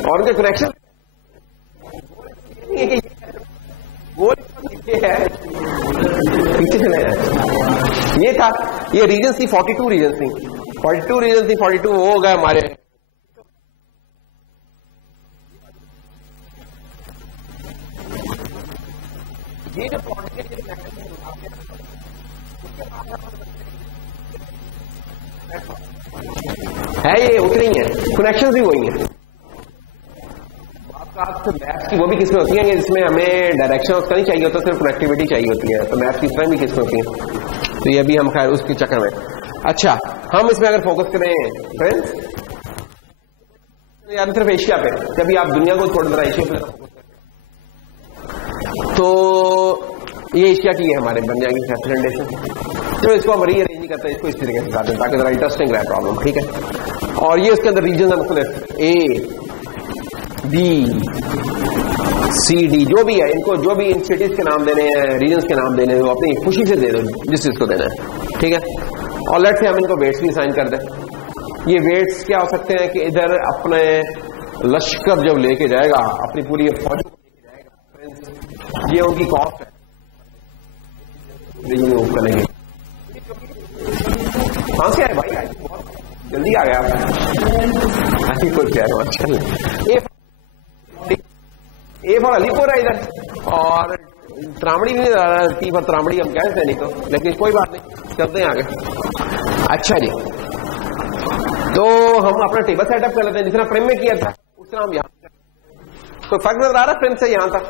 और उनके कनेक्शन वो है पीछे चले जाए। ये था, ये रीजन थी 42 रीजन थी 42 वो हो गए हमारे। ये जो है ये उतनी है, कनेक्शन भी वही है। मैप्स की वो भी किस्में होती हैं जिसमें हमें डायरेक्शन उसका नहीं चाहिए होता, सिर्फ कनेक्टिविटी चाहिए होती है। तो मैप्स की तरह भी किस्में होती हैं, तो ये भी हम खैर उसके चक्कर में। अच्छा हम इसमें अगर फोकस करें फ्रेंड्स यार सिर्फ एशिया पे, कभी आप दुनिया को छोड़ देना एशिया पे, तो ये एशिया की है हमारे बन जाएंगे प्रेजेंटेशन। तो इसको हम रीअरेंज नहीं करते, इसको इस तरीके से करते हैं ताकि जरा इंटरेस्टिंग रहे प्रॉब्लम, ठीक है। और ये इसके अंदर रीजन है मुख्तलिफ, ए बी सी डी जो भी है, इनको जो भी इन सिटीज के नाम देने हैं, रीजन्स के नाम देने हैं, वो अपनी खुशी से दे दो जिस चीज को देना है, ठीक है। और लेट से हम इनको वेट्स भी असाइन कर दें। ये वेट्स क्या हो सकते हैं कि इधर अपने लश्कर जब लेके जाएगा, अपनी पूरी फौज लेके जाएगा, ये उनकी कॉस्ट है, करेंगे कहां से आए भाई? जल्दी आ गया आप। अलीपुर क्या है? चल ए फॉर अलीपुर है इधर, और त्रामड़ी भी नहीं आ रहा, टी फॉर त्रामड़ी हम कह रहे थे नहीं तो, लेकिन कोई बात नहीं, चलते हैं आगे। अच्छा जी, तो हम अपना टेबल सेटअप कर लेते हैं, जितना प्रेम में किया था उस तरह हम यहाँ, कोई फर्क नजर आ रहा है प्रेम से यहां तक?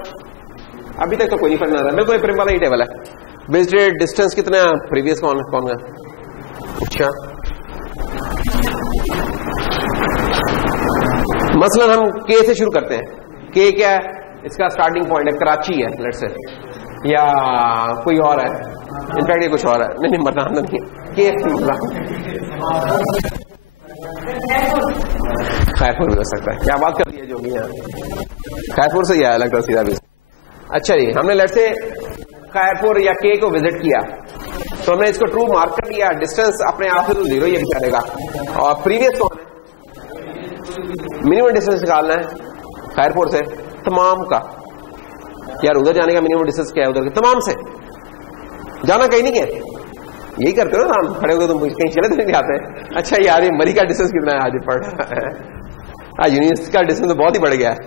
अभी तक तो कोई नहीं फर्क नजर आ रहा, मेरे को प्रेम वाला ही टेबल है। बेस्ड डिस्टेंस कितना है? प्रीवियस कौन है? अच्छा, मसलन हम के से शुरू करते हैं। के क्या है? इसका स्टार्टिंग पॉइंट है कराची है लेट्स से, या कोई और है, इनफैक्ट ये कुछ और है, नहीं बताना नहीं, के खैरपुर भी हो सकता है। क्या बात कर रही है जो भी है, खैरपुर से ही आया लगता है सीधा भी। अच्छा जी, हमने लेट्स से खैरपुर या के को विजिट किया, तो हमने इसको ट्रू मार्क कर लिया। डिस्टेंस अपने आप से तो 0 ये भी करेगा, और प्रीवियस कौन है? मिनिमम डिस्टेंस निकालना है खैरपुर से तमाम का। यार उधर जाने का मिनिमम डिस्टेंस क्या है? उधर के तमाम से जाना कहीं नहीं, क्या यही करते हो ना हम खड़े होकर, तुम कहीं चले तो नहीं आते? अच्छा यार, ये मरी का डिस्टेंस कितना है आज पड़ रहा है? आज यूनिवर्सिटी का डिस्टेंस तो बहुत ही बढ़ गया है,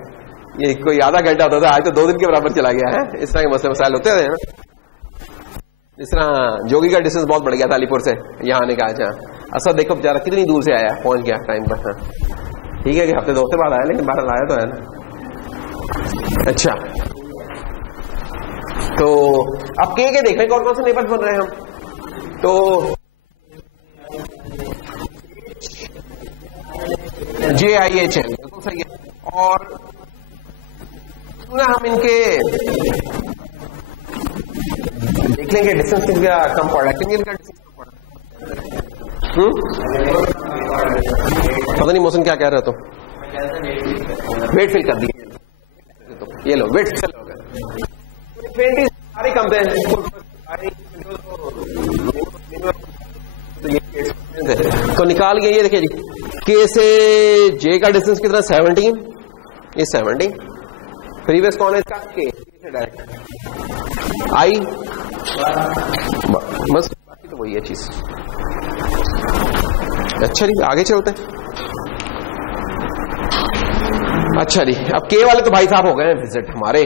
ये कोई आधा घंटा होता था, आज तो 2 दिन के बराबर चला गया है। इस तरह के मसले मसाइल होते हैं ना। जिस तरह जोगी का डिस्टेंस बहुत बढ़ गया था अलीपुर से यहाँ आने का। अच्छा, असद देखो बेचारा कितनी दूर से आया, पहुंच गया टाइम पर। ठीक है कि हफ्ते 2 हफ्ते बाद आया, लेकिन बाहर आया तो है ना। अच्छा, तो अब के देख रहे हैं कौन कौन से नेबर्स बन रहे हैं हम। तो JIHL बिल्कुल सही है, और हम इनके देख लेंगे डिस्टेंस किसका कम पड़ रहा है, कितनी इनका डिस्टेंस कम पड़ रहा है। पता नहीं मौसम क्या कह रहा है, तो वेट फिल कर दिया, तो ये लो वेट फिल हो गया। 20 सारे कम थे, तो निकाल गया। ये देखिए जी, के से जे का डिस्टेंस कितना? 17, ये 17। प्रीवियस कौन है इसका? के से डायरेक्ट आई, बस बाकी तो वही है चीज। अच्छा जी, आगे चलते हैं। अच्छा जी, अब के वाले तो भाई साहब हो गए हैं विजिट हमारे।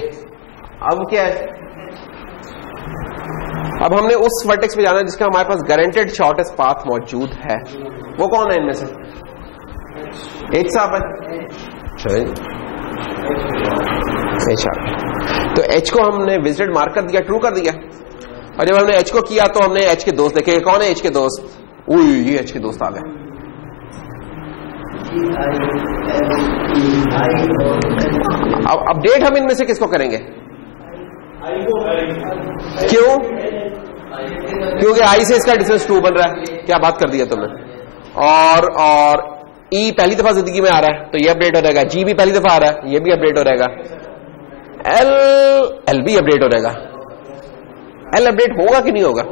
अब क्या है? अब हमने उस वर्टेक्स पे जाना है जिसका हमारे पास गारंटेड शॉर्टेस्ट पाथ मौजूद है। वो कौन है इनमें से? एच साहब है। तो एच को हमने विजिटेड मार्क कर दिया, ट्रू कर दिया। और जब हमने एच को किया तो हमने एच के दोस्त देखे। कौन है एच के दोस्त? ये एच के दोस्त आ गए। अब अपडेट हम इनमें से किसको करेंगे? क्यों? क्योंकि आई से इसका डिस्टेंस 2 बन रहा है। क्या बात कर दिया तुमने? और ई पहली दफा जिंदगी में आ रहा है तो ये अपडेट हो जाएगा। जी भी पहली दफा आ रहा है, ये भी अपडेट हो जाएगा। एल भी अपडेट हो जाएगा। एल अपडेट होगा कि नहीं होगा?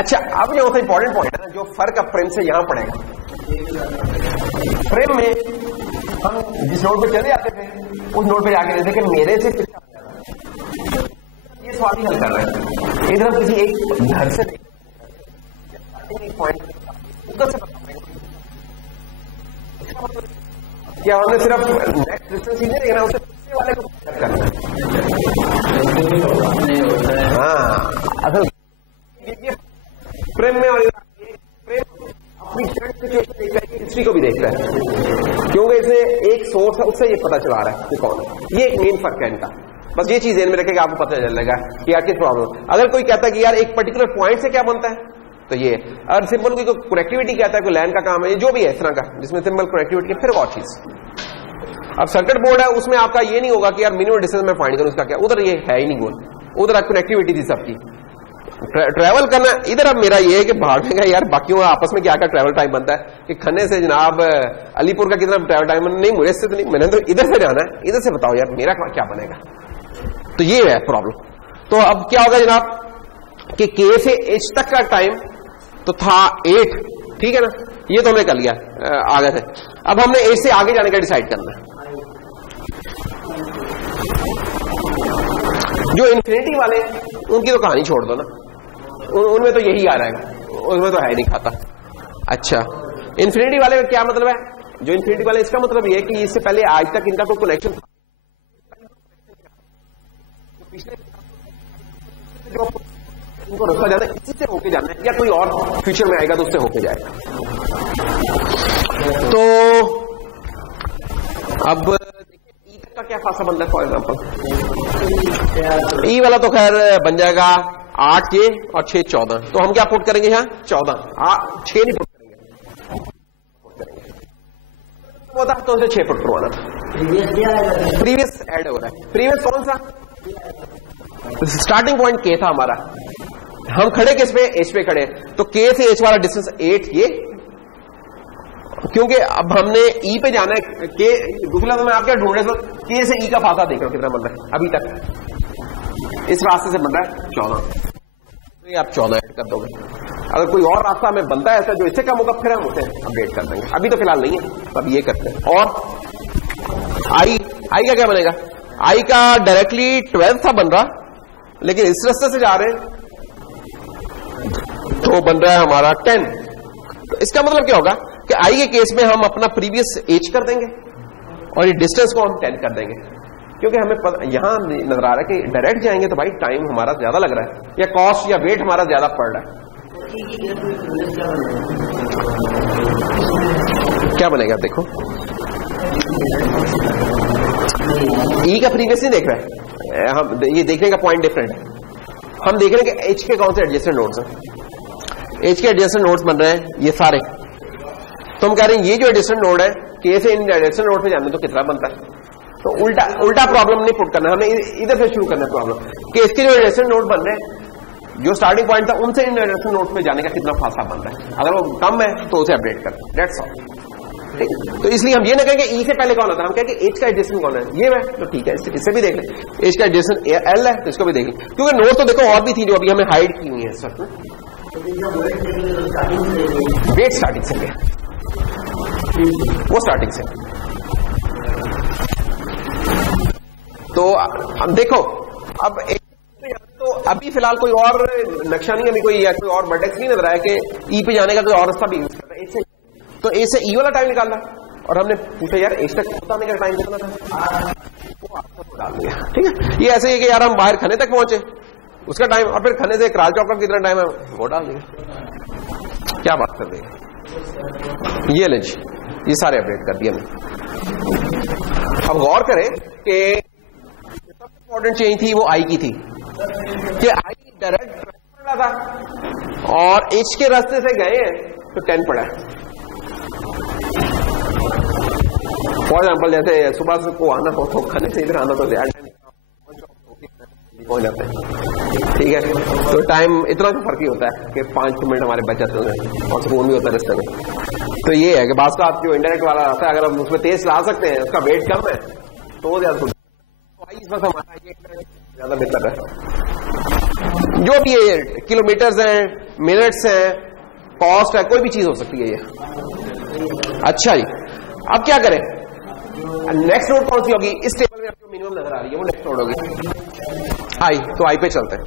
अच्छा, अब जो इंपॉर्टेंट पॉइंट है ना, जो फर्क अब फ्रेम से यहां पड़ेगा। फ्रेम में हम जिस नोड पे चले जाते थे उस नोड पे जाके देखे कि मेरे से ये सवाल ही हल कर रहे हैं। इधर हम किसी एक घर से पॉइंट उधर से क्या हमने सिर्फ नेक्स्ट डिस्टेंस ही नहीं देखना, उसे पिछले वाले को करना है। हाँ, असल प्रेम में और प्रेम अपनी सिचुएशन देखता है, हिस्ट्री को भी देखता है, क्योंकि इसने एक सोर्स है उससे ये पता चला रहा है कि कौन है। ये एक मेन फर्क है इनका। बस ये चीज में रखेगा, आपको पता चलेगा कि यार किस प्रॉब्लम। अगर कोई कहता है कि यार एक पर्टिकुलर पॉइंट से क्या बनता है तो ये, और सिंपल कोई कनेक्टिविटी कहता है, कोई लैंड का काम है, ये जो भी है इस तरह का जिसमें सिंपल कनेक्टिविटी है, फिर और चीज। अब सर्किट बोर्ड है उसमें आपका ये नहीं होगा कि यार मिनिमम डिस्टेंस में फाइंड करूं उसका क्या, उधर ये है ही नहीं गोल, उधर कनेक्टिविटी थी सबकी। ट्रैवल करना इधर। अब मेरा ये है कि भागने का यार बाकियों आपस में क्या क्या ट्रैवल टाइम बनता है कि खन्ने से जनाब अलीपुर का कितना ट्रैवल टाइम? नहीं, मुझे से तो नहीं, मैंने तो इधर से जाना है, इधर से बताओ यार मेरा क्या बनेगा। तो ये है प्रॉब्लम। तो अब क्या होगा जनाब कि के से एच तक का टाइम तो था 8, ठीक है ना, ये तो हमने कर लिया आगे से। अब हमने एच से आगे जाने का डिसाइड करना है। जो इन्फिनिटी वाले उनकी तो कहानी छोड़ दो ना, उनमें तो यही आ रहा है उसमें तो है नहीं खाता। अच्छा, इन्फिनिटी वाले का क्या मतलब है? जो इन्फिनिटी वाले, इसका मतलब ये है कि इससे पहले आज तक इनका कोई कनेक्शन था, पिछले जो इनको रखा जाता है इसी से होके जाना है, या कोई और फ्यूचर में आएगा तो उससे होके जाएगा। तो अब देखिए ई का क्या खासा बनता है। फॉर एग्जाम्पल ई वाला तो खैर बन जाएगा 8K और 6 14। तो हम क्या पुट करेंगे यहाँ? 14। 6 नहीं पुट करेंगे, होता तो उसे 6 पुट करवाना था। प्रीवियस ऐड हो रहा है। प्रीवियस कौन सा? स्टार्टिंग पॉइंट K था हमारा, हम खड़े किस पे? H पे खड़े। तो K से H वाला डिस्टेंस 8 ये, क्योंकि अब हमने E पे जाना है। K दूसरा तो मैं आप क्या ढूंढ रहे, K से E का फासला देख रहा हूं कितना बन रहा है अभी तक। इस रास्ते से बन रहा है 14, तो ये आप 14 ऐड कर दोगे। अगर कोई और रास्ता हमें बनता है ऐसा जो इससे कम होगा, फिर हम उसे अपडेट कर देंगे। अभी तो फिलहाल नहीं है, अब ये करते हैं। और I का क्या बनेगा? I का डायरेक्टली 12 था बन रहा, लेकिन इस रास्ते से जा रहे हैं तो बन रहा है हमारा 10। तो इसका मतलब क्या होगा कि I के केस में हम अपना प्रीवियस एज कर देंगे और ये डिस्टेंस को हम 10 कर देंगे, क्योंकि हमें यहां नजर आ रहा है कि डायरेक्ट जाएंगे तो भाई टाइम हमारा ज्यादा लग रहा है, या कॉस्ट या वेट हमारा ज्यादा पड़ रहा है। क्या बनेगा देखो, ई का प्रीवियस नहीं देख रहा है, हम ये देखने का पॉइंट डिफरेंट है। हम देख रहे हैं कि एच के कौन से एडजेसेंट नोड्स हैं। एच के एडजेसेंट नोड्स बन रहे हैं ये सारे, तो हम कह रहे हैं ये जो एडजेसेंट नोड है के से इन एडजेसेंट नोड पे जाने तो कितना बनता है। तो उल्टा प्रॉब्लम नहीं पुट करना, हमें इधर से शुरू करना प्रॉब्लम कि इसके जो एडजेसेंट नोड बन रहे हैं, जो स्टार्टिंग पॉइंट था उनसे इन एडजेसेंट नोड पे जाने का कितना फासला बन रहा है। अगर वो कम है तो उसे अपडेट कर, दैट्स ऑल। तो इसलिए हम ये ना कहें कि ई से पहले कौन होता है, हम कहें कि एच का एडजेसेंट कौन है, ये है तो ठीक है, इससे भी देख लें। एच का एडजेसेंट एल है तो इसको भी देख लें, क्योंकि नोड तो देखो और भी थी जो अभी हमें हाइड की हुई है सब में। वेट स्टार्टिंग से गया, वो स्टार्टिंग से। तो अब देखो, अब तो अभी फिलहाल कोई और नक्शा नहीं, अभी कोई या कोई और वर्टेक्स नहीं नजर आया कि ई पे जाने का कोई और रास्ता भी यूज कर रहा है। तो ए से ई वाला टाइम निकालना, और हमने पूछा यार एच तक पहुंचाने का टाइम कितना था, वो आपको डाल दिया। ठीक है, ये ऐसे ही कि यार हम बाहर खने तक पहुंचे उसका टाइम, और फिर खने से क्राल चौक का कितना टाइम है वो डाल दिया। क्या बात कर रही है, ये ले जी, ये सारे अपडेट कर दिए हमने। अब गौर करें कि सबसे इंपॉर्टेंट चेंज थी वो आई की थी कि आई डायरेक्ट पड़ा था और एच के रास्ते से गए हैं तो 10 पड़ा है। फॉर एग्जाम्पल जैसे सुबह से को आना हो तो खाने से इधर आना तो ज्यादा हो जाते हैं। ठीक है, तो टाइम इतना तो फर्क ही होता है कि 5 मिनट हमारे बच जाते हैं और सुकून भी होता है रास्ते में। तो ये है कि बास का जो इंडायरेक्ट वाला रास्ता है, अगर हम उसमें तेज ला सकते हैं, उसका वेट कम है तो ज्यादा बस हमारा ये ज्यादा बेहतर है। जो भी है किलोमीटर्स हैं, मिनट्स हैं, कॉस्ट है, कोई भी चीज हो सकती है ये। अच्छा जी, अब क्या करें, नेक्स्ट नोड कौन सी होगी? इस टेबल में आपको मिनिमम नजर आ रही है, वो नेक्स्ट नोड होगी आई। तो आई पे चलते हैं।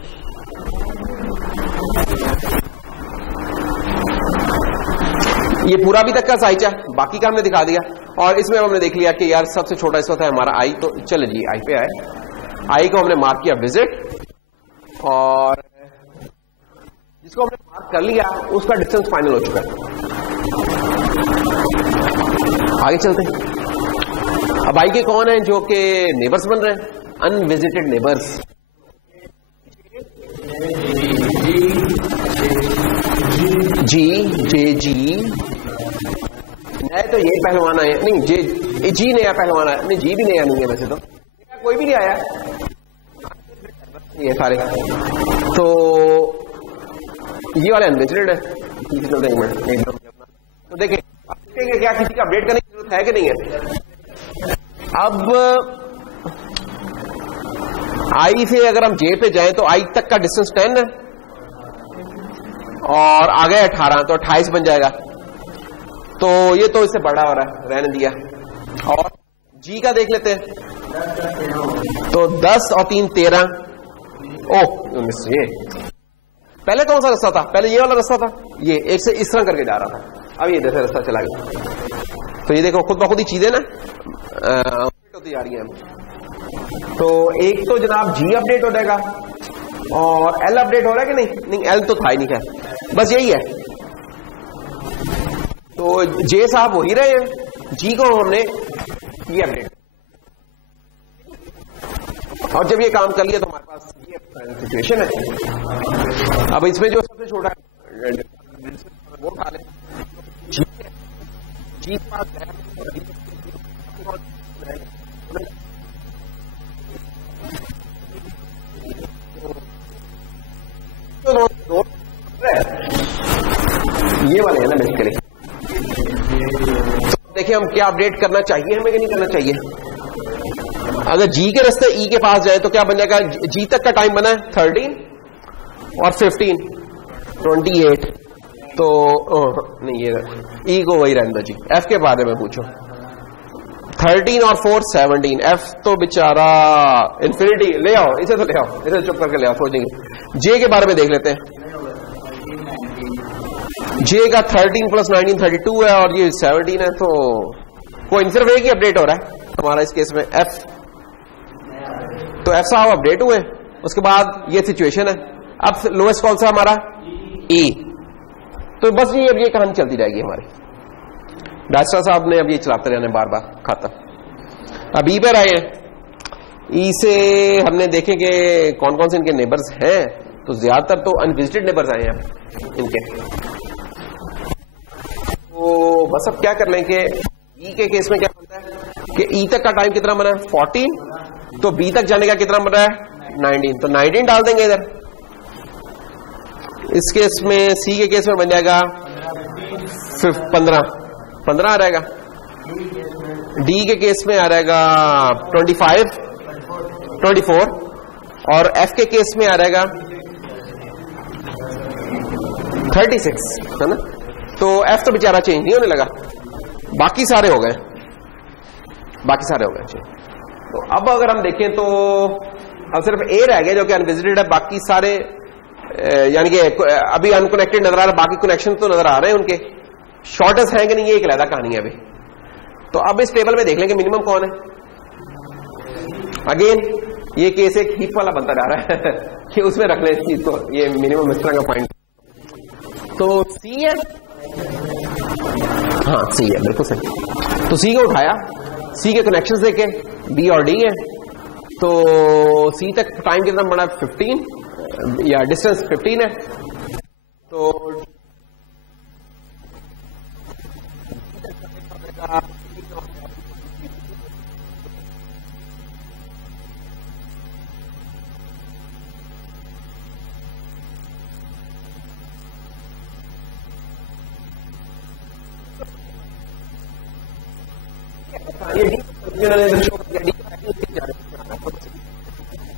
ये पूरा अभी तक का साइज है, बाकी का हमने दिखा दिया, और इसमें हमने देख लिया कि यार सबसे छोटा इस वक्त है हमारा आई। तो चले जी आई पे आए, आई को हमने मार्क किया विजिट, और जिसको हमने मार्क कर लिया उसका डिस्टेंस फाइनल हो चुका है। आगे चलते हैं। अब आई के कौन है जो कि नेबर्स बन रहे हैं, अनविजिटेड नेबर्स। जी जे जी नए तो ये पहलवान आए नहीं, जी नया पहलवान आया नहीं, जी भी नया नहीं है वैसे तो, कोई भी नहीं आया ये सारे। तो ये वाले अनविजिटेड है। तो देखें क्या किसी का अपडेट करने की जरूरत है कि नहीं है। अब आई से अगर हम जे पे जाएं तो आई तक का डिस्टेंस 10 है और आगे 18, तो 28 बन जाएगा। तो ये तो इससे बड़ा हो रहा है, रहने दिया। और जी का देख लेते हैं, तो 10 और 3 13, ओह ये पहले कौन सा रास्ता था? पहले ये वाला रास्ता था, ये एक से इस तरह करके जा रहा था, अब ये जैसे रास्ता चला गया। तो ये देखो खुद ब खुद ही चीजें ना होती जा रही हैं। तो एक तो जनाब जी अपडेट हो जाएगा और एल अपडेट हो रहा है कि नहीं? नहीं, एल तो था ही नहीं, खैर बस यही है। तो जे साहब हो ही रहे हैं, जी को हमने ये अपडेट, और जब ये काम कर लिया तो हमारे पास ये सिचुएशन है। अब इसमें जो सबसे छोटा वो उठा लें, जी के पास ये वाले है ना बेसिकली। तो देखिए हम क्या अपडेट करना चाहिए हमें कि नहीं करना चाहिए। अगर जी के रास्ते ई के पास जाए तो क्या बन जाएगा? जी तक का टाइम बना है 13 और 15 28। तो नहीं, ये ई को वही रहने दो जी। एफ के बारे में पूछो, 13 और 4 17। एफ तो बेचारा इन्फिनिटी, ले आओ इसे, तो ले आओ इसे, चुप करके ले आओ, सोचेंगे। जे के बारे में देख लेते हैं। जे का 13 + 19 32 है और ये 17 है, तो कोई सिर्फ एक ही अपडेट हो रहा है हमारा इस केस में, एफ। तो एफ साहब अपडेट हुए, उसके बाद ये सिचुएशन है। अब लोएस्ट कौन सा हमारा? ई। तो बस ये अब ये कहानी चलती रहेगी हमारी। डास्टा साहब ने अब ये चलाते रहने बार बार खाता। अब ई पर आए हैं। ई से हमने देखे कि कौन कौन से इनके नेबर्स हैं, तो ज्यादातर तो अनविजिटेड नेबर्स आए हैं इनके। तो बस अब क्या कर लें कि ई के केस में क्या बनता है कि ई तक का टाइम कितना बना है? 14। तो बी तक जाने का कितना बन रहा है? 19। तो 19 डाल देंगे इधर। इस केस में सी के केस में बन जाएगा 15 आ रहेगा। डी के केस में आ रहेगा 25 24 और एफ के केस में आ रहेगा 36, है ना। तो एफ तो बेचारा चेंज नहीं होने लगा, बाकी सारे हो गए, बाकी सारे हो गए। तो अब अगर हम देखें तो अब सिर्फ ए रह गया जो कि अनविजिटेड है, बाकी सारे यानी कि अभी अनकनेक्टेड नजर आ रहा है, बाकी कनेक्शन तो नजर आ रहे हैं उनके। शॉर्टेस्ट है कि नहीं, ये एक अलग कहानी है अभी। तो अब इस टेबल में देख लें कि मिनिमम कौन है। अगेन ये केस एक हीप वाला बनता जा रहा है कि उसमें रख लें इस चीज को, ये मिनिमम इस तरह का पॉइंट। तो सी है, हाँ सी है, बिल्कुल सही। तो सी को उठाया, सी के कनेक्शंस देखे, बी और डी है। तो सी तक टाइम कितना बड़ा? 15 या डिस्टेंस 15 है। तो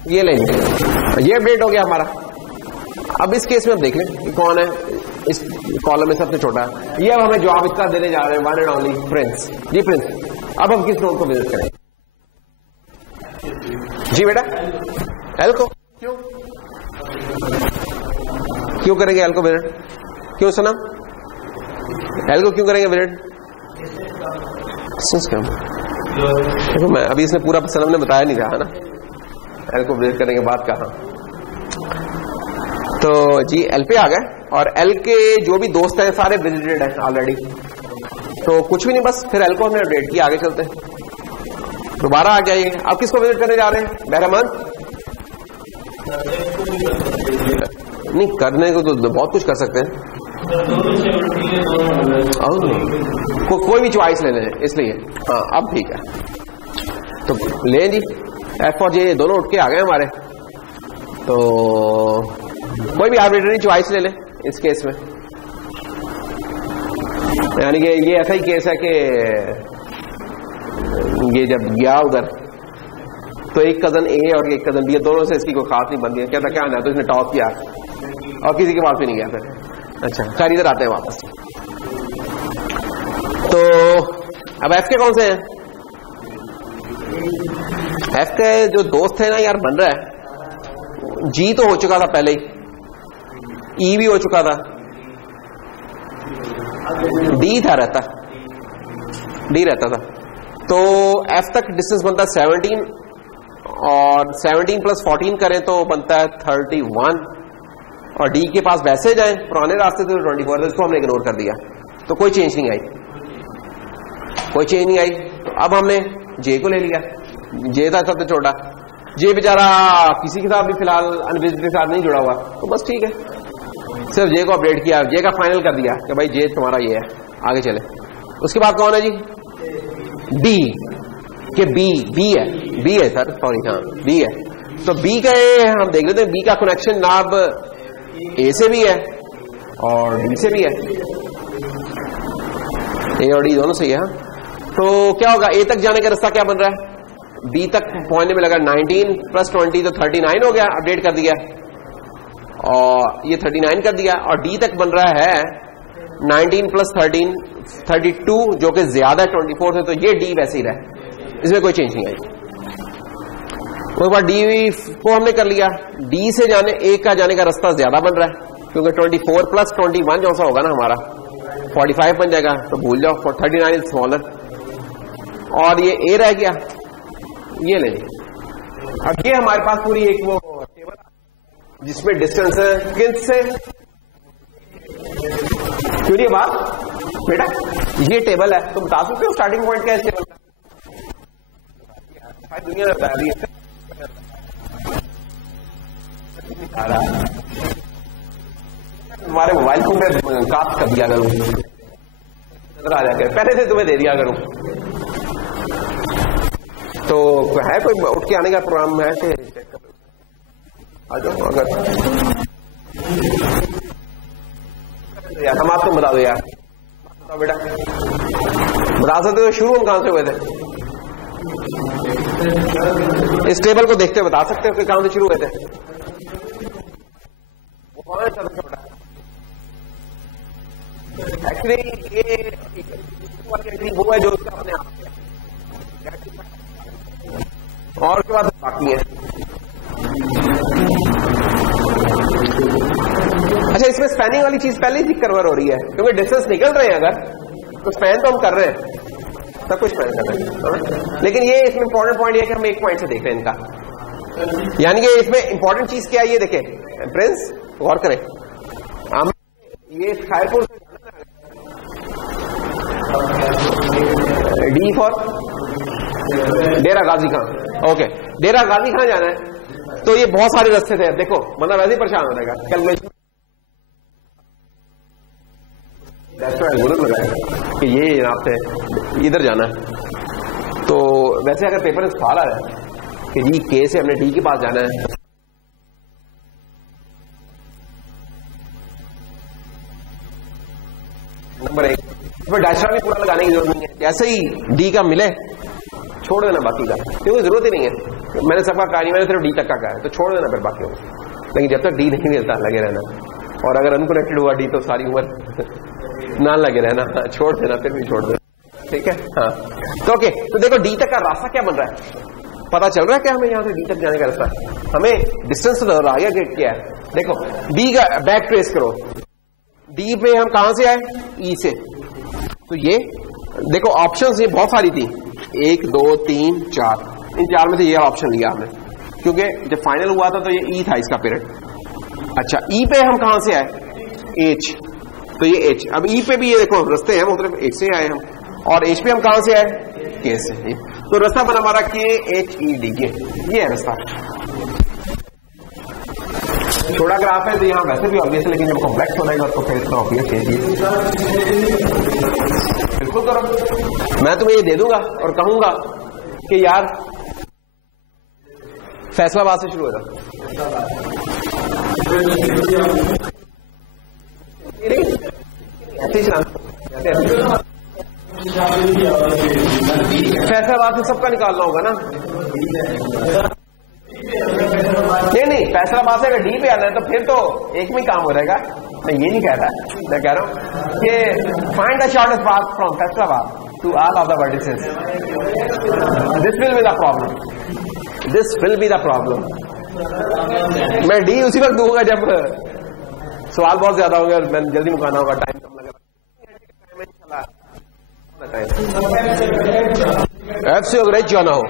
ये लेंगे, ये अपडेट हो गया हमारा। अब इस केस में अब देख लें कि कौन है इस कॉलम में सबसे छोटा। ये अब हमें जवाब इसका देने जा रहे हैं, वन एंड ओनली प्रिंस। जी प्रिंस। अब हम किस नोड को विजिट करें? जी बेटा एल को। क्यों करेंगे एल को विजिट? क्यों सुना? एल को क्यों करेंगे विजिट? देखो मैं अभी इसने पूरा सनम ने बताया नहीं रहा ना, एल को विजिट करने के बाद कहा। तो जी एल पे आ गए और एल के जो भी दोस्त हैं सारे विजिटेड हैं ऑलरेडी। तो कुछ भी नहीं, बस फिर एल को हमने अपडेट किया, आगे चलते हैं। दोबारा आ गया ये। अब किसको विजिट करने जा रहे हैं? बहरमान नहीं, करने को तो बहुत कुछ कर सकते हैं। कोई भी चॉइस ले लें इसलिए। हाँ अब ठीक है, तो लें जी। एफ और जे दोनों उठ के आ गए हमारे। तो कोई भी आर्बिट्रेरी चॉइस ले लें इस केस में, यानी कि ये ऐसा ही केस है कि ये जब गया उधर तो एक कजन ए और एक कजन बी, दोनों से इसकी कोई खास नहीं बनती है। कहता क्या ना, तो इसने टॉप किया और किसी के पास भी नहीं गया फिर। अच्छा खैर इधर आते हैं वापस। तो अब एफ के कौन से हैं? एफ के जो दोस्त है ना यार बन रहा है, जी तो हो चुका था पहले ही, ई भी हो चुका था, डी था रहता, डी रहता था, तो एफ तक डिस्टेंस बनता है 17 और 17 प्लस 14 करें तो बनता है 31 और डी के पास वैसे जाएं पुराने रास्ते से 24, तो इसको हमने इग्नोर कर दिया, तो कोई चेंज नहीं आई, कोई चेंज नहीं आई। तो अब हमने जे को ले लिया, जे था सबसे छोटा, जे बेचारा किसी के साथ भी फिलहाल अनविजिट के साथ नहीं जुड़ा हुआ, तो बस ठीक है, सिर्फ जे को अपडेट किया, जे का फाइनल कर दिया कि भाई जे तुम्हारा ये है, आगे चले। उसके बाद कौन है जी, डी के बी है सर, सॉरी, हाँ बी है। तो बी का हम देख लेते हैं, बी का कनेक्शन नाब ए से भी है और डी से भी है, ए और डी दोनों सही है। तो क्या होगा, ए तक जाने का रास्ता क्या बन रहा है, बी तक पहुंचने में लगा 19 प्लस 20 तो 39 हो गया, अपडेट कर दिया और ये 39 कर दिया, और डी तक बन रहा है 19 प्लस 13 32 जो कि ज्यादा है 24 से, तो ये डी वैसे ही रहा, इसमें कोई चेंज नहीं आई। उसके बाद डी को हमने कर लिया, डी से जाने ए का जाने का रास्ता ज्यादा बन रहा है क्योंकि 24 प्लस 21 जो सा होगा ना हमारा 45 बन जाएगा, तो भूल जाओ 39 इज स्मॉलर, और ये ए रह गया, ये ले लिया। अब ये हमारे पास पूरी एक वो टेबल जिसमें डिस्टेंस है किन से, क्यों नहीं बात बेटा, ये टेबल है, तुम बता सकते हो स्टार्टिंग पॉइंट क्या है इस टेबल का, दुनिया बता रही है, तुम्हारे मोबाइल फोन पे कास्ट कर दिया करूं, आ जाकर पहले से तुम्हें दे दिया करूं, तो है कोई उठ के आने का प्रोग्राम है कि आ जाओ, अगर हम आपको बता दो यार, बताओ बेटा, बता सकते हो शुरू हम कहां से हुए थे, इस टेबल को देखते हुए बता सकते हो कि कहां से शुरू हुए थे, एक्चुअली ये वो है जो उसका अपने आप और उसके बाद बाकी है। अच्छा, इसमें स्पैनिंग वाली चीज पहले ही कवर हो रही है क्योंकि डिस्टेंस निकल रहे हैं, अगर तो स्पैन तो हम कर रहे हैं, सब कुछ स्पैन कर रहे हैं, लेकिन ये इसमें इंपॉर्टेंट पॉइंट है कि हम एक पॉइंट से देख रहे हैं इनका, यानी कि इसमें इंपॉर्टेंट चीज क्या है ये देखें प्रिंस, गौर करें, हम ये Khairpur D for Dera Ghazi Khan, okay, Dera Ghazi Khan जाना है, तो ये बहुत सारे रास्ते थे, देखो मतलब वैसे ही परेशान हो जाएगा कैलकुलेशन, लगाया कि ये आपसे इधर जाना है, तो वैसे अगर पेपर में सवाल आ रहा है कि जी के से हमने डी के पास जाना है, नंबर 1 इसमें डायस्ट्रा भी पूरा लगाने की जरूरत नहीं है, जैसे ही डी का मिले छोड़ देना बाकी का, क्योंकि जरूरत ही नहीं है, मैंने सबका कहा नहीं, मैंने सिर्फ डी तक का कहा है, तो छोड़ देना फिर बाकी होगा, लेकिन जब तक डी नहीं मिलता लगे रहना, और अगर अनकनेक्टेड हुआ डी तो सारी उम्र ना लगे रहना, छोड़ देना, फिर भी छोड़ देना, ठीक है। हाँ, तो ओके, तो देखो डी तक का रास्ता क्या बन रहा है, पता चल रहा है क्या हमें यहां से डी तक जाने का रास्ता, हमें डिस्टेंस तो नजर आ गया कि क्या है, देखो डी का बैक ट्रेस करो, डी पे हम कहां से आए, ई से, तो ये देखो ऑप्शंस ये बहुत सारी थी, 1 2 3 4, इन 4 में से ये ऑप्शन लिया हमने, क्योंकि जब फाइनल हुआ था तो ये ई था इसका पीरियड। अच्छा, ई पे हम कहां से आए, एच, तो ये एच, अब ई पे भी ये देखो रास्ते हैं, मतलब एच से आए हम, और एच पे हम कहां से आए, के से, तो रास्ता बना हमारा के एच ई डी, ये है रास्ता, छोटा ग्राफ है तो यहाँ वैसे भी ऑब्वियस है, लेकिन जब कॉम्प्लेक्स हो जाएगा तो फिर इतना ऑब्वियस है, बिल्कुल करो, मैं तुम्हें ये दे दूंगा और कहूंगा कि यार फैसलाबाद से शुरू होगा, फैसलाबाद से सबका निकालना होगा ना, नहीं फैसलाबाद से अगर डी पे आना है तो फिर तो एक में काम हो जाएगा, मैं ये नहीं कह रहा, मैं कह रहा हूं कि find the shortest path from Faisalabad to all of the vertices, this will be the problem, this will be the problem, मैं डी उसी वक्त दूंगा जब सवाल बहुत ज्यादा हो गया और मैंने जल्दी मुकाना होगा, टाइम कम लग रहा है। एफ से अगर एच जाना हो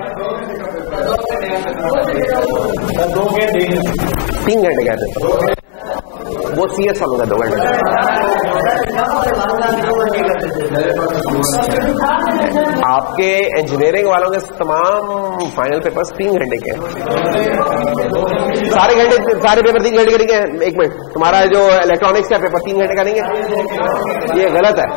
3 घंटे कहते हैं, वो CS वालों का 2 घंटे। आपके इंजीनियरिंग वालों के तमाम फाइनल पेपर्स 3 घंटे के हैं। सारे पेपर 3 घंटे करेंगे। 1 मिनट, तुम्हारा जो इलेक्ट्रॉनिक्स का पेपर 3 घंटे करेंगे, ये गलत है।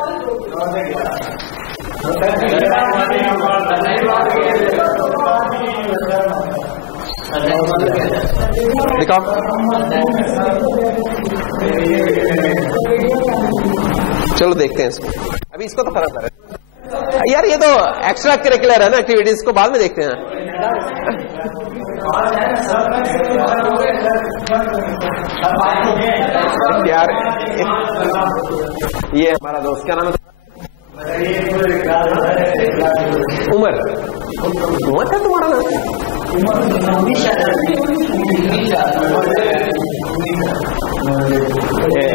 दिखाओ चलो देखते हैं इसको। अभी इसको तो फर्क है यार, ये तो एक्स्ट्रा करिकुलर है ना एक्टिविटीज, इसको बाद में देखते हैं। यार ये हमारा दोस्त क्या नाम है? उमर था तुम्हारा नाम?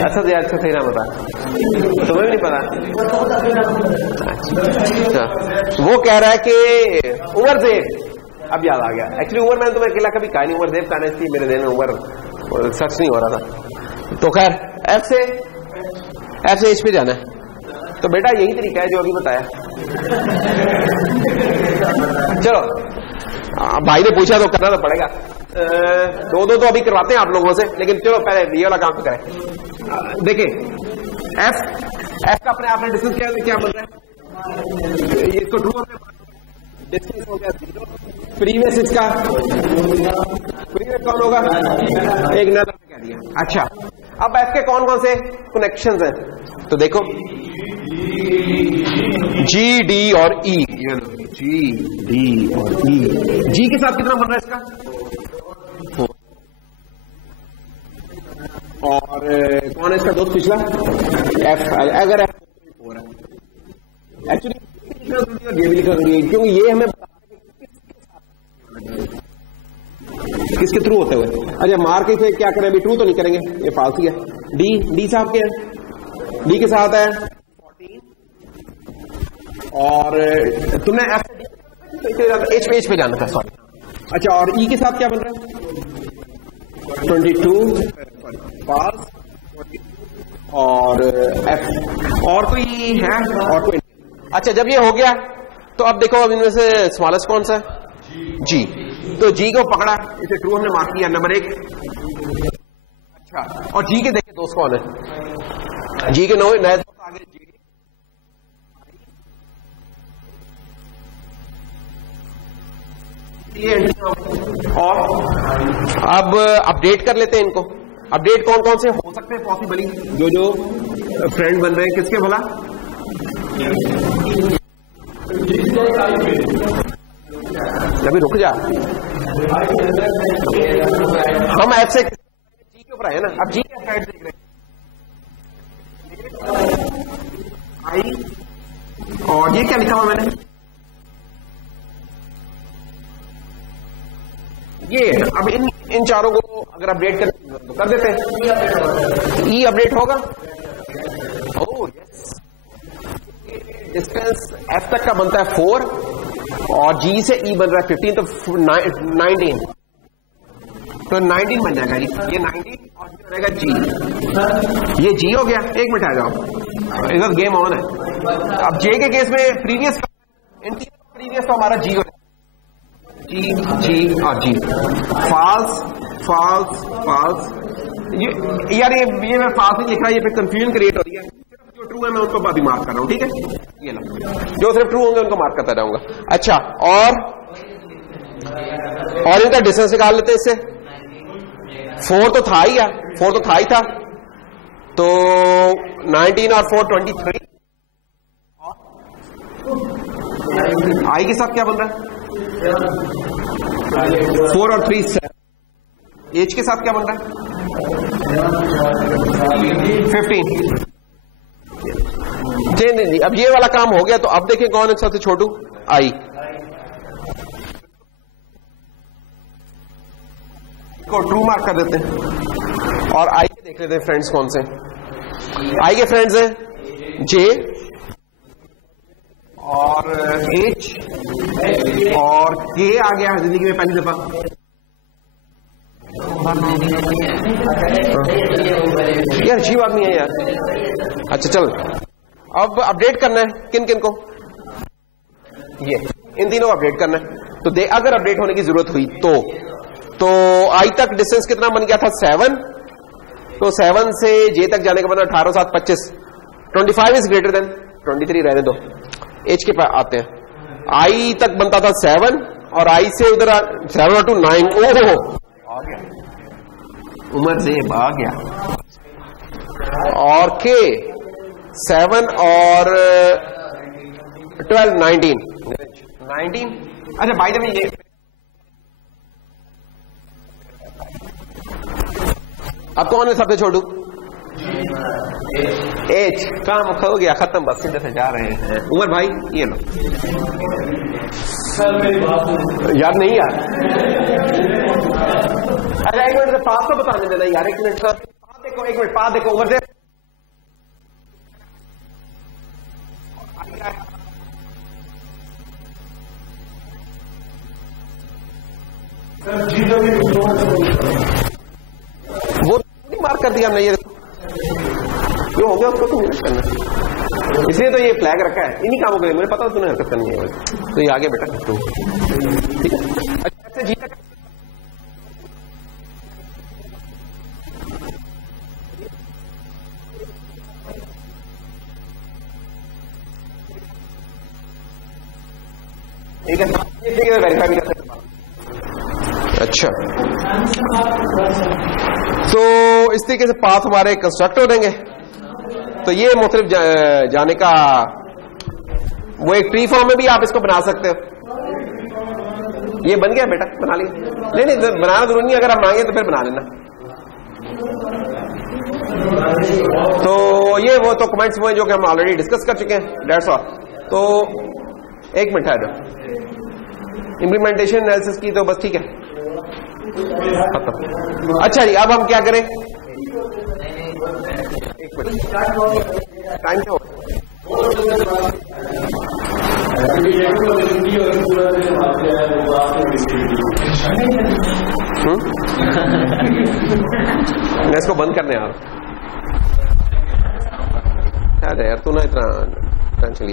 अच्छा सही नाम बता, तुम्हें भी नहीं पता? अच्छा, वो कह रहा है कि उमर देव, अब याद आ गया। एक्चुअली उमर मैंने तुम्हें अकेला कभी कहा नहीं, उमर देव कहना चाहिए, मेरे दिन में उमर सर्च नहीं हो रहा था। तो खैर एफ से एच पे जाना है, तो बेटा यही तरीका है जो अभी बताया। चलो भाई ने पूछा तो करना तो पड़ेगा। 2-2 तो अभी करवाते हैं आप लोगों से, लेकिन चलो पहले ये वाला काम तो करें। देखिए एफ का अपने आपने डिस्टेंस क्या बन रहा है, इसको ट्रू डिस्टेंस हो गया 0। प्रीवियस इसका प्रीवियस कौन होगा? एक नजर से कह दिया। अच्छा, अब एफ के कौन कौन से कनेक्शंस हैं, तो देखो G, D और E, G, D और E। G के साथ कितना बन रहा है इसका? 4। और कौन है इसका दोस्त पिछला? F। अगर F 4 है, एक्चुअली ये भी लिखा करिए, क्योंकि ये हमें किसके थ्रू होते हुए। अच्छा, मार्क इसे क्या करें अभी? ट्रू तो नहीं करेंगे, ये फाल्स ही है। डी साहब के हैं, डी के साथ है 14। और तुमने एच पे जाना था, सॉरी। अच्छा, और ई के साथ क्या बन रहा है? 22 पास और एफ। और कोई है? और कोई? अच्छा, जब ये हो गया तो अब देखो, अब इनमें से स्मॉलेस्ट कौन सा है? जी। तो जी को पकड़ा, इसे ट्रू हमने मार्क किया, नंबर 1। अच्छा, और जी के देखे दोस्त कौन है? जी के नए दोस्त आगे जी। और अब अपडेट कर लेते हैं इनको। अपडेट कौन कौन से हो सकते हैं पॉसिबली, जो फ्रेंड बन रहे हैं? किसके भला? अभी रुक जा, हम ऐप से जी के ऊपर आए ना। अब जी के साइड देख रहे हैं आई, और ये क्या लिखा हुआ मैंने? ये अब इन चारों को अगर अपडेट कर देते हैं, ई अपडेट होगा। ओह यस, डिस्टेंस एफ तक का बनता है 4 और जी से ई बन रहा है 15, तो 19, तो 19 बन जाएगा जी। ये 19 और ये रहेगा जी। ये जी हो गया। 1 मिनट आ जाओ, इधर गेम ऑन है। अब जे के केस में प्रीवियस तो हमारा जी हो जाएगा, जी और जी। फाल्स यार ये मैं फाल्स नहीं लिख रहा, ये फिर कंफ्यूजन क्रिएट हो रही है। जो ट्रू है मैं उनको अभी मार्क कर रहा हूं, ठीक है? ये लो, जो सिर्फ ट्रू होंगे उनको मार्क करता रहूंगा। अच्छा, और इनका डिस्टेंस निकाल लेते हैं इससे। 4 तो था ही, 4 तो था ही था, तो 19 और 4 23। आई के साथ क्या बन रहा है? 4 और 3 7। एच के साथ क्या बन रहा है? 15। चेंज। अब ये वाला काम हो गया, तो अब देखें कौन है सबसे छोटू? आई। को ट्रू मार्क कर देते हैं और आई देख लेते हैं फ्रेंड्स कौन से आई के फ्रेंड्स हैं, जे और एच और के आ गया जिंदगी में पहली दफा। यार अच्छी बात नहीं है यार। अच्छा चल, अब अपडेट करना है किन किन को, ये इन तीनों को अपडेट करना है। तो अगर अपडेट होने की जरूरत हुई तो आई तक डिस्टेंस कितना बन गया था 7, तो 7 से जे तक जाने का बना 18 7 25, 25 इज ग्रेटर देन 23, रहने दो। एच के पास आते हैं, आई तक बनता था 7 और आई से उधर 7 to 9, ओहो आ गया, उमर से आ गया। और के 7 और 12 19। अच्छा भाई जब ये अब कौन है सबसे छोटू? एच। काम हो गया खत्म, बस सीधे से जा रहे हैं। उमर भाई ये लो। याद नहीं यार? अच्छा एक मिनट से पास तो बताने देना यार, एक मिनट सर देखो, एक मिनट पास देखो उमर से। वो नहीं मार्क कर दिया हमने, ये जो हो गया उसको तो मिनट करना, इसलिए तो ये फ्लैग रखा है इन्हीं कामों के लिए। मुझे पता तूने हरकत करनी है, तो ये आगे बेटा तू ठीक है। अच्छा जी ठीक है, वेरीफाई भी कर सकते। अच्छा तो इस तरीके से पाथ हमारे कंस्ट्रक्ट हो देंगे। तो ये मुख्तलिफ जाने का वो एक ट्री फॉर्म में भी आप इसको बना सकते हो। ये बन गया बेटा, बना लिया। नहीं बनाना जरूरी नहीं, अगर आप मांगे तो फिर बना लेना। तो ये वो तो कमेंट्स वो हैं जो कि हम ऑलरेडी डिस्कस कर चुके हैं, दैट्स ऑल। तो एक मिनट है जो इम्प्लीमेंटेशन एनालिसिस की तो बस ठीक है खत्म। अच्छा जी अब हम क्या करें, एक मिनट टाइम क्या हो मैं इसको बंद करने आ रहा हूं यार, तू ना इतना टेंशन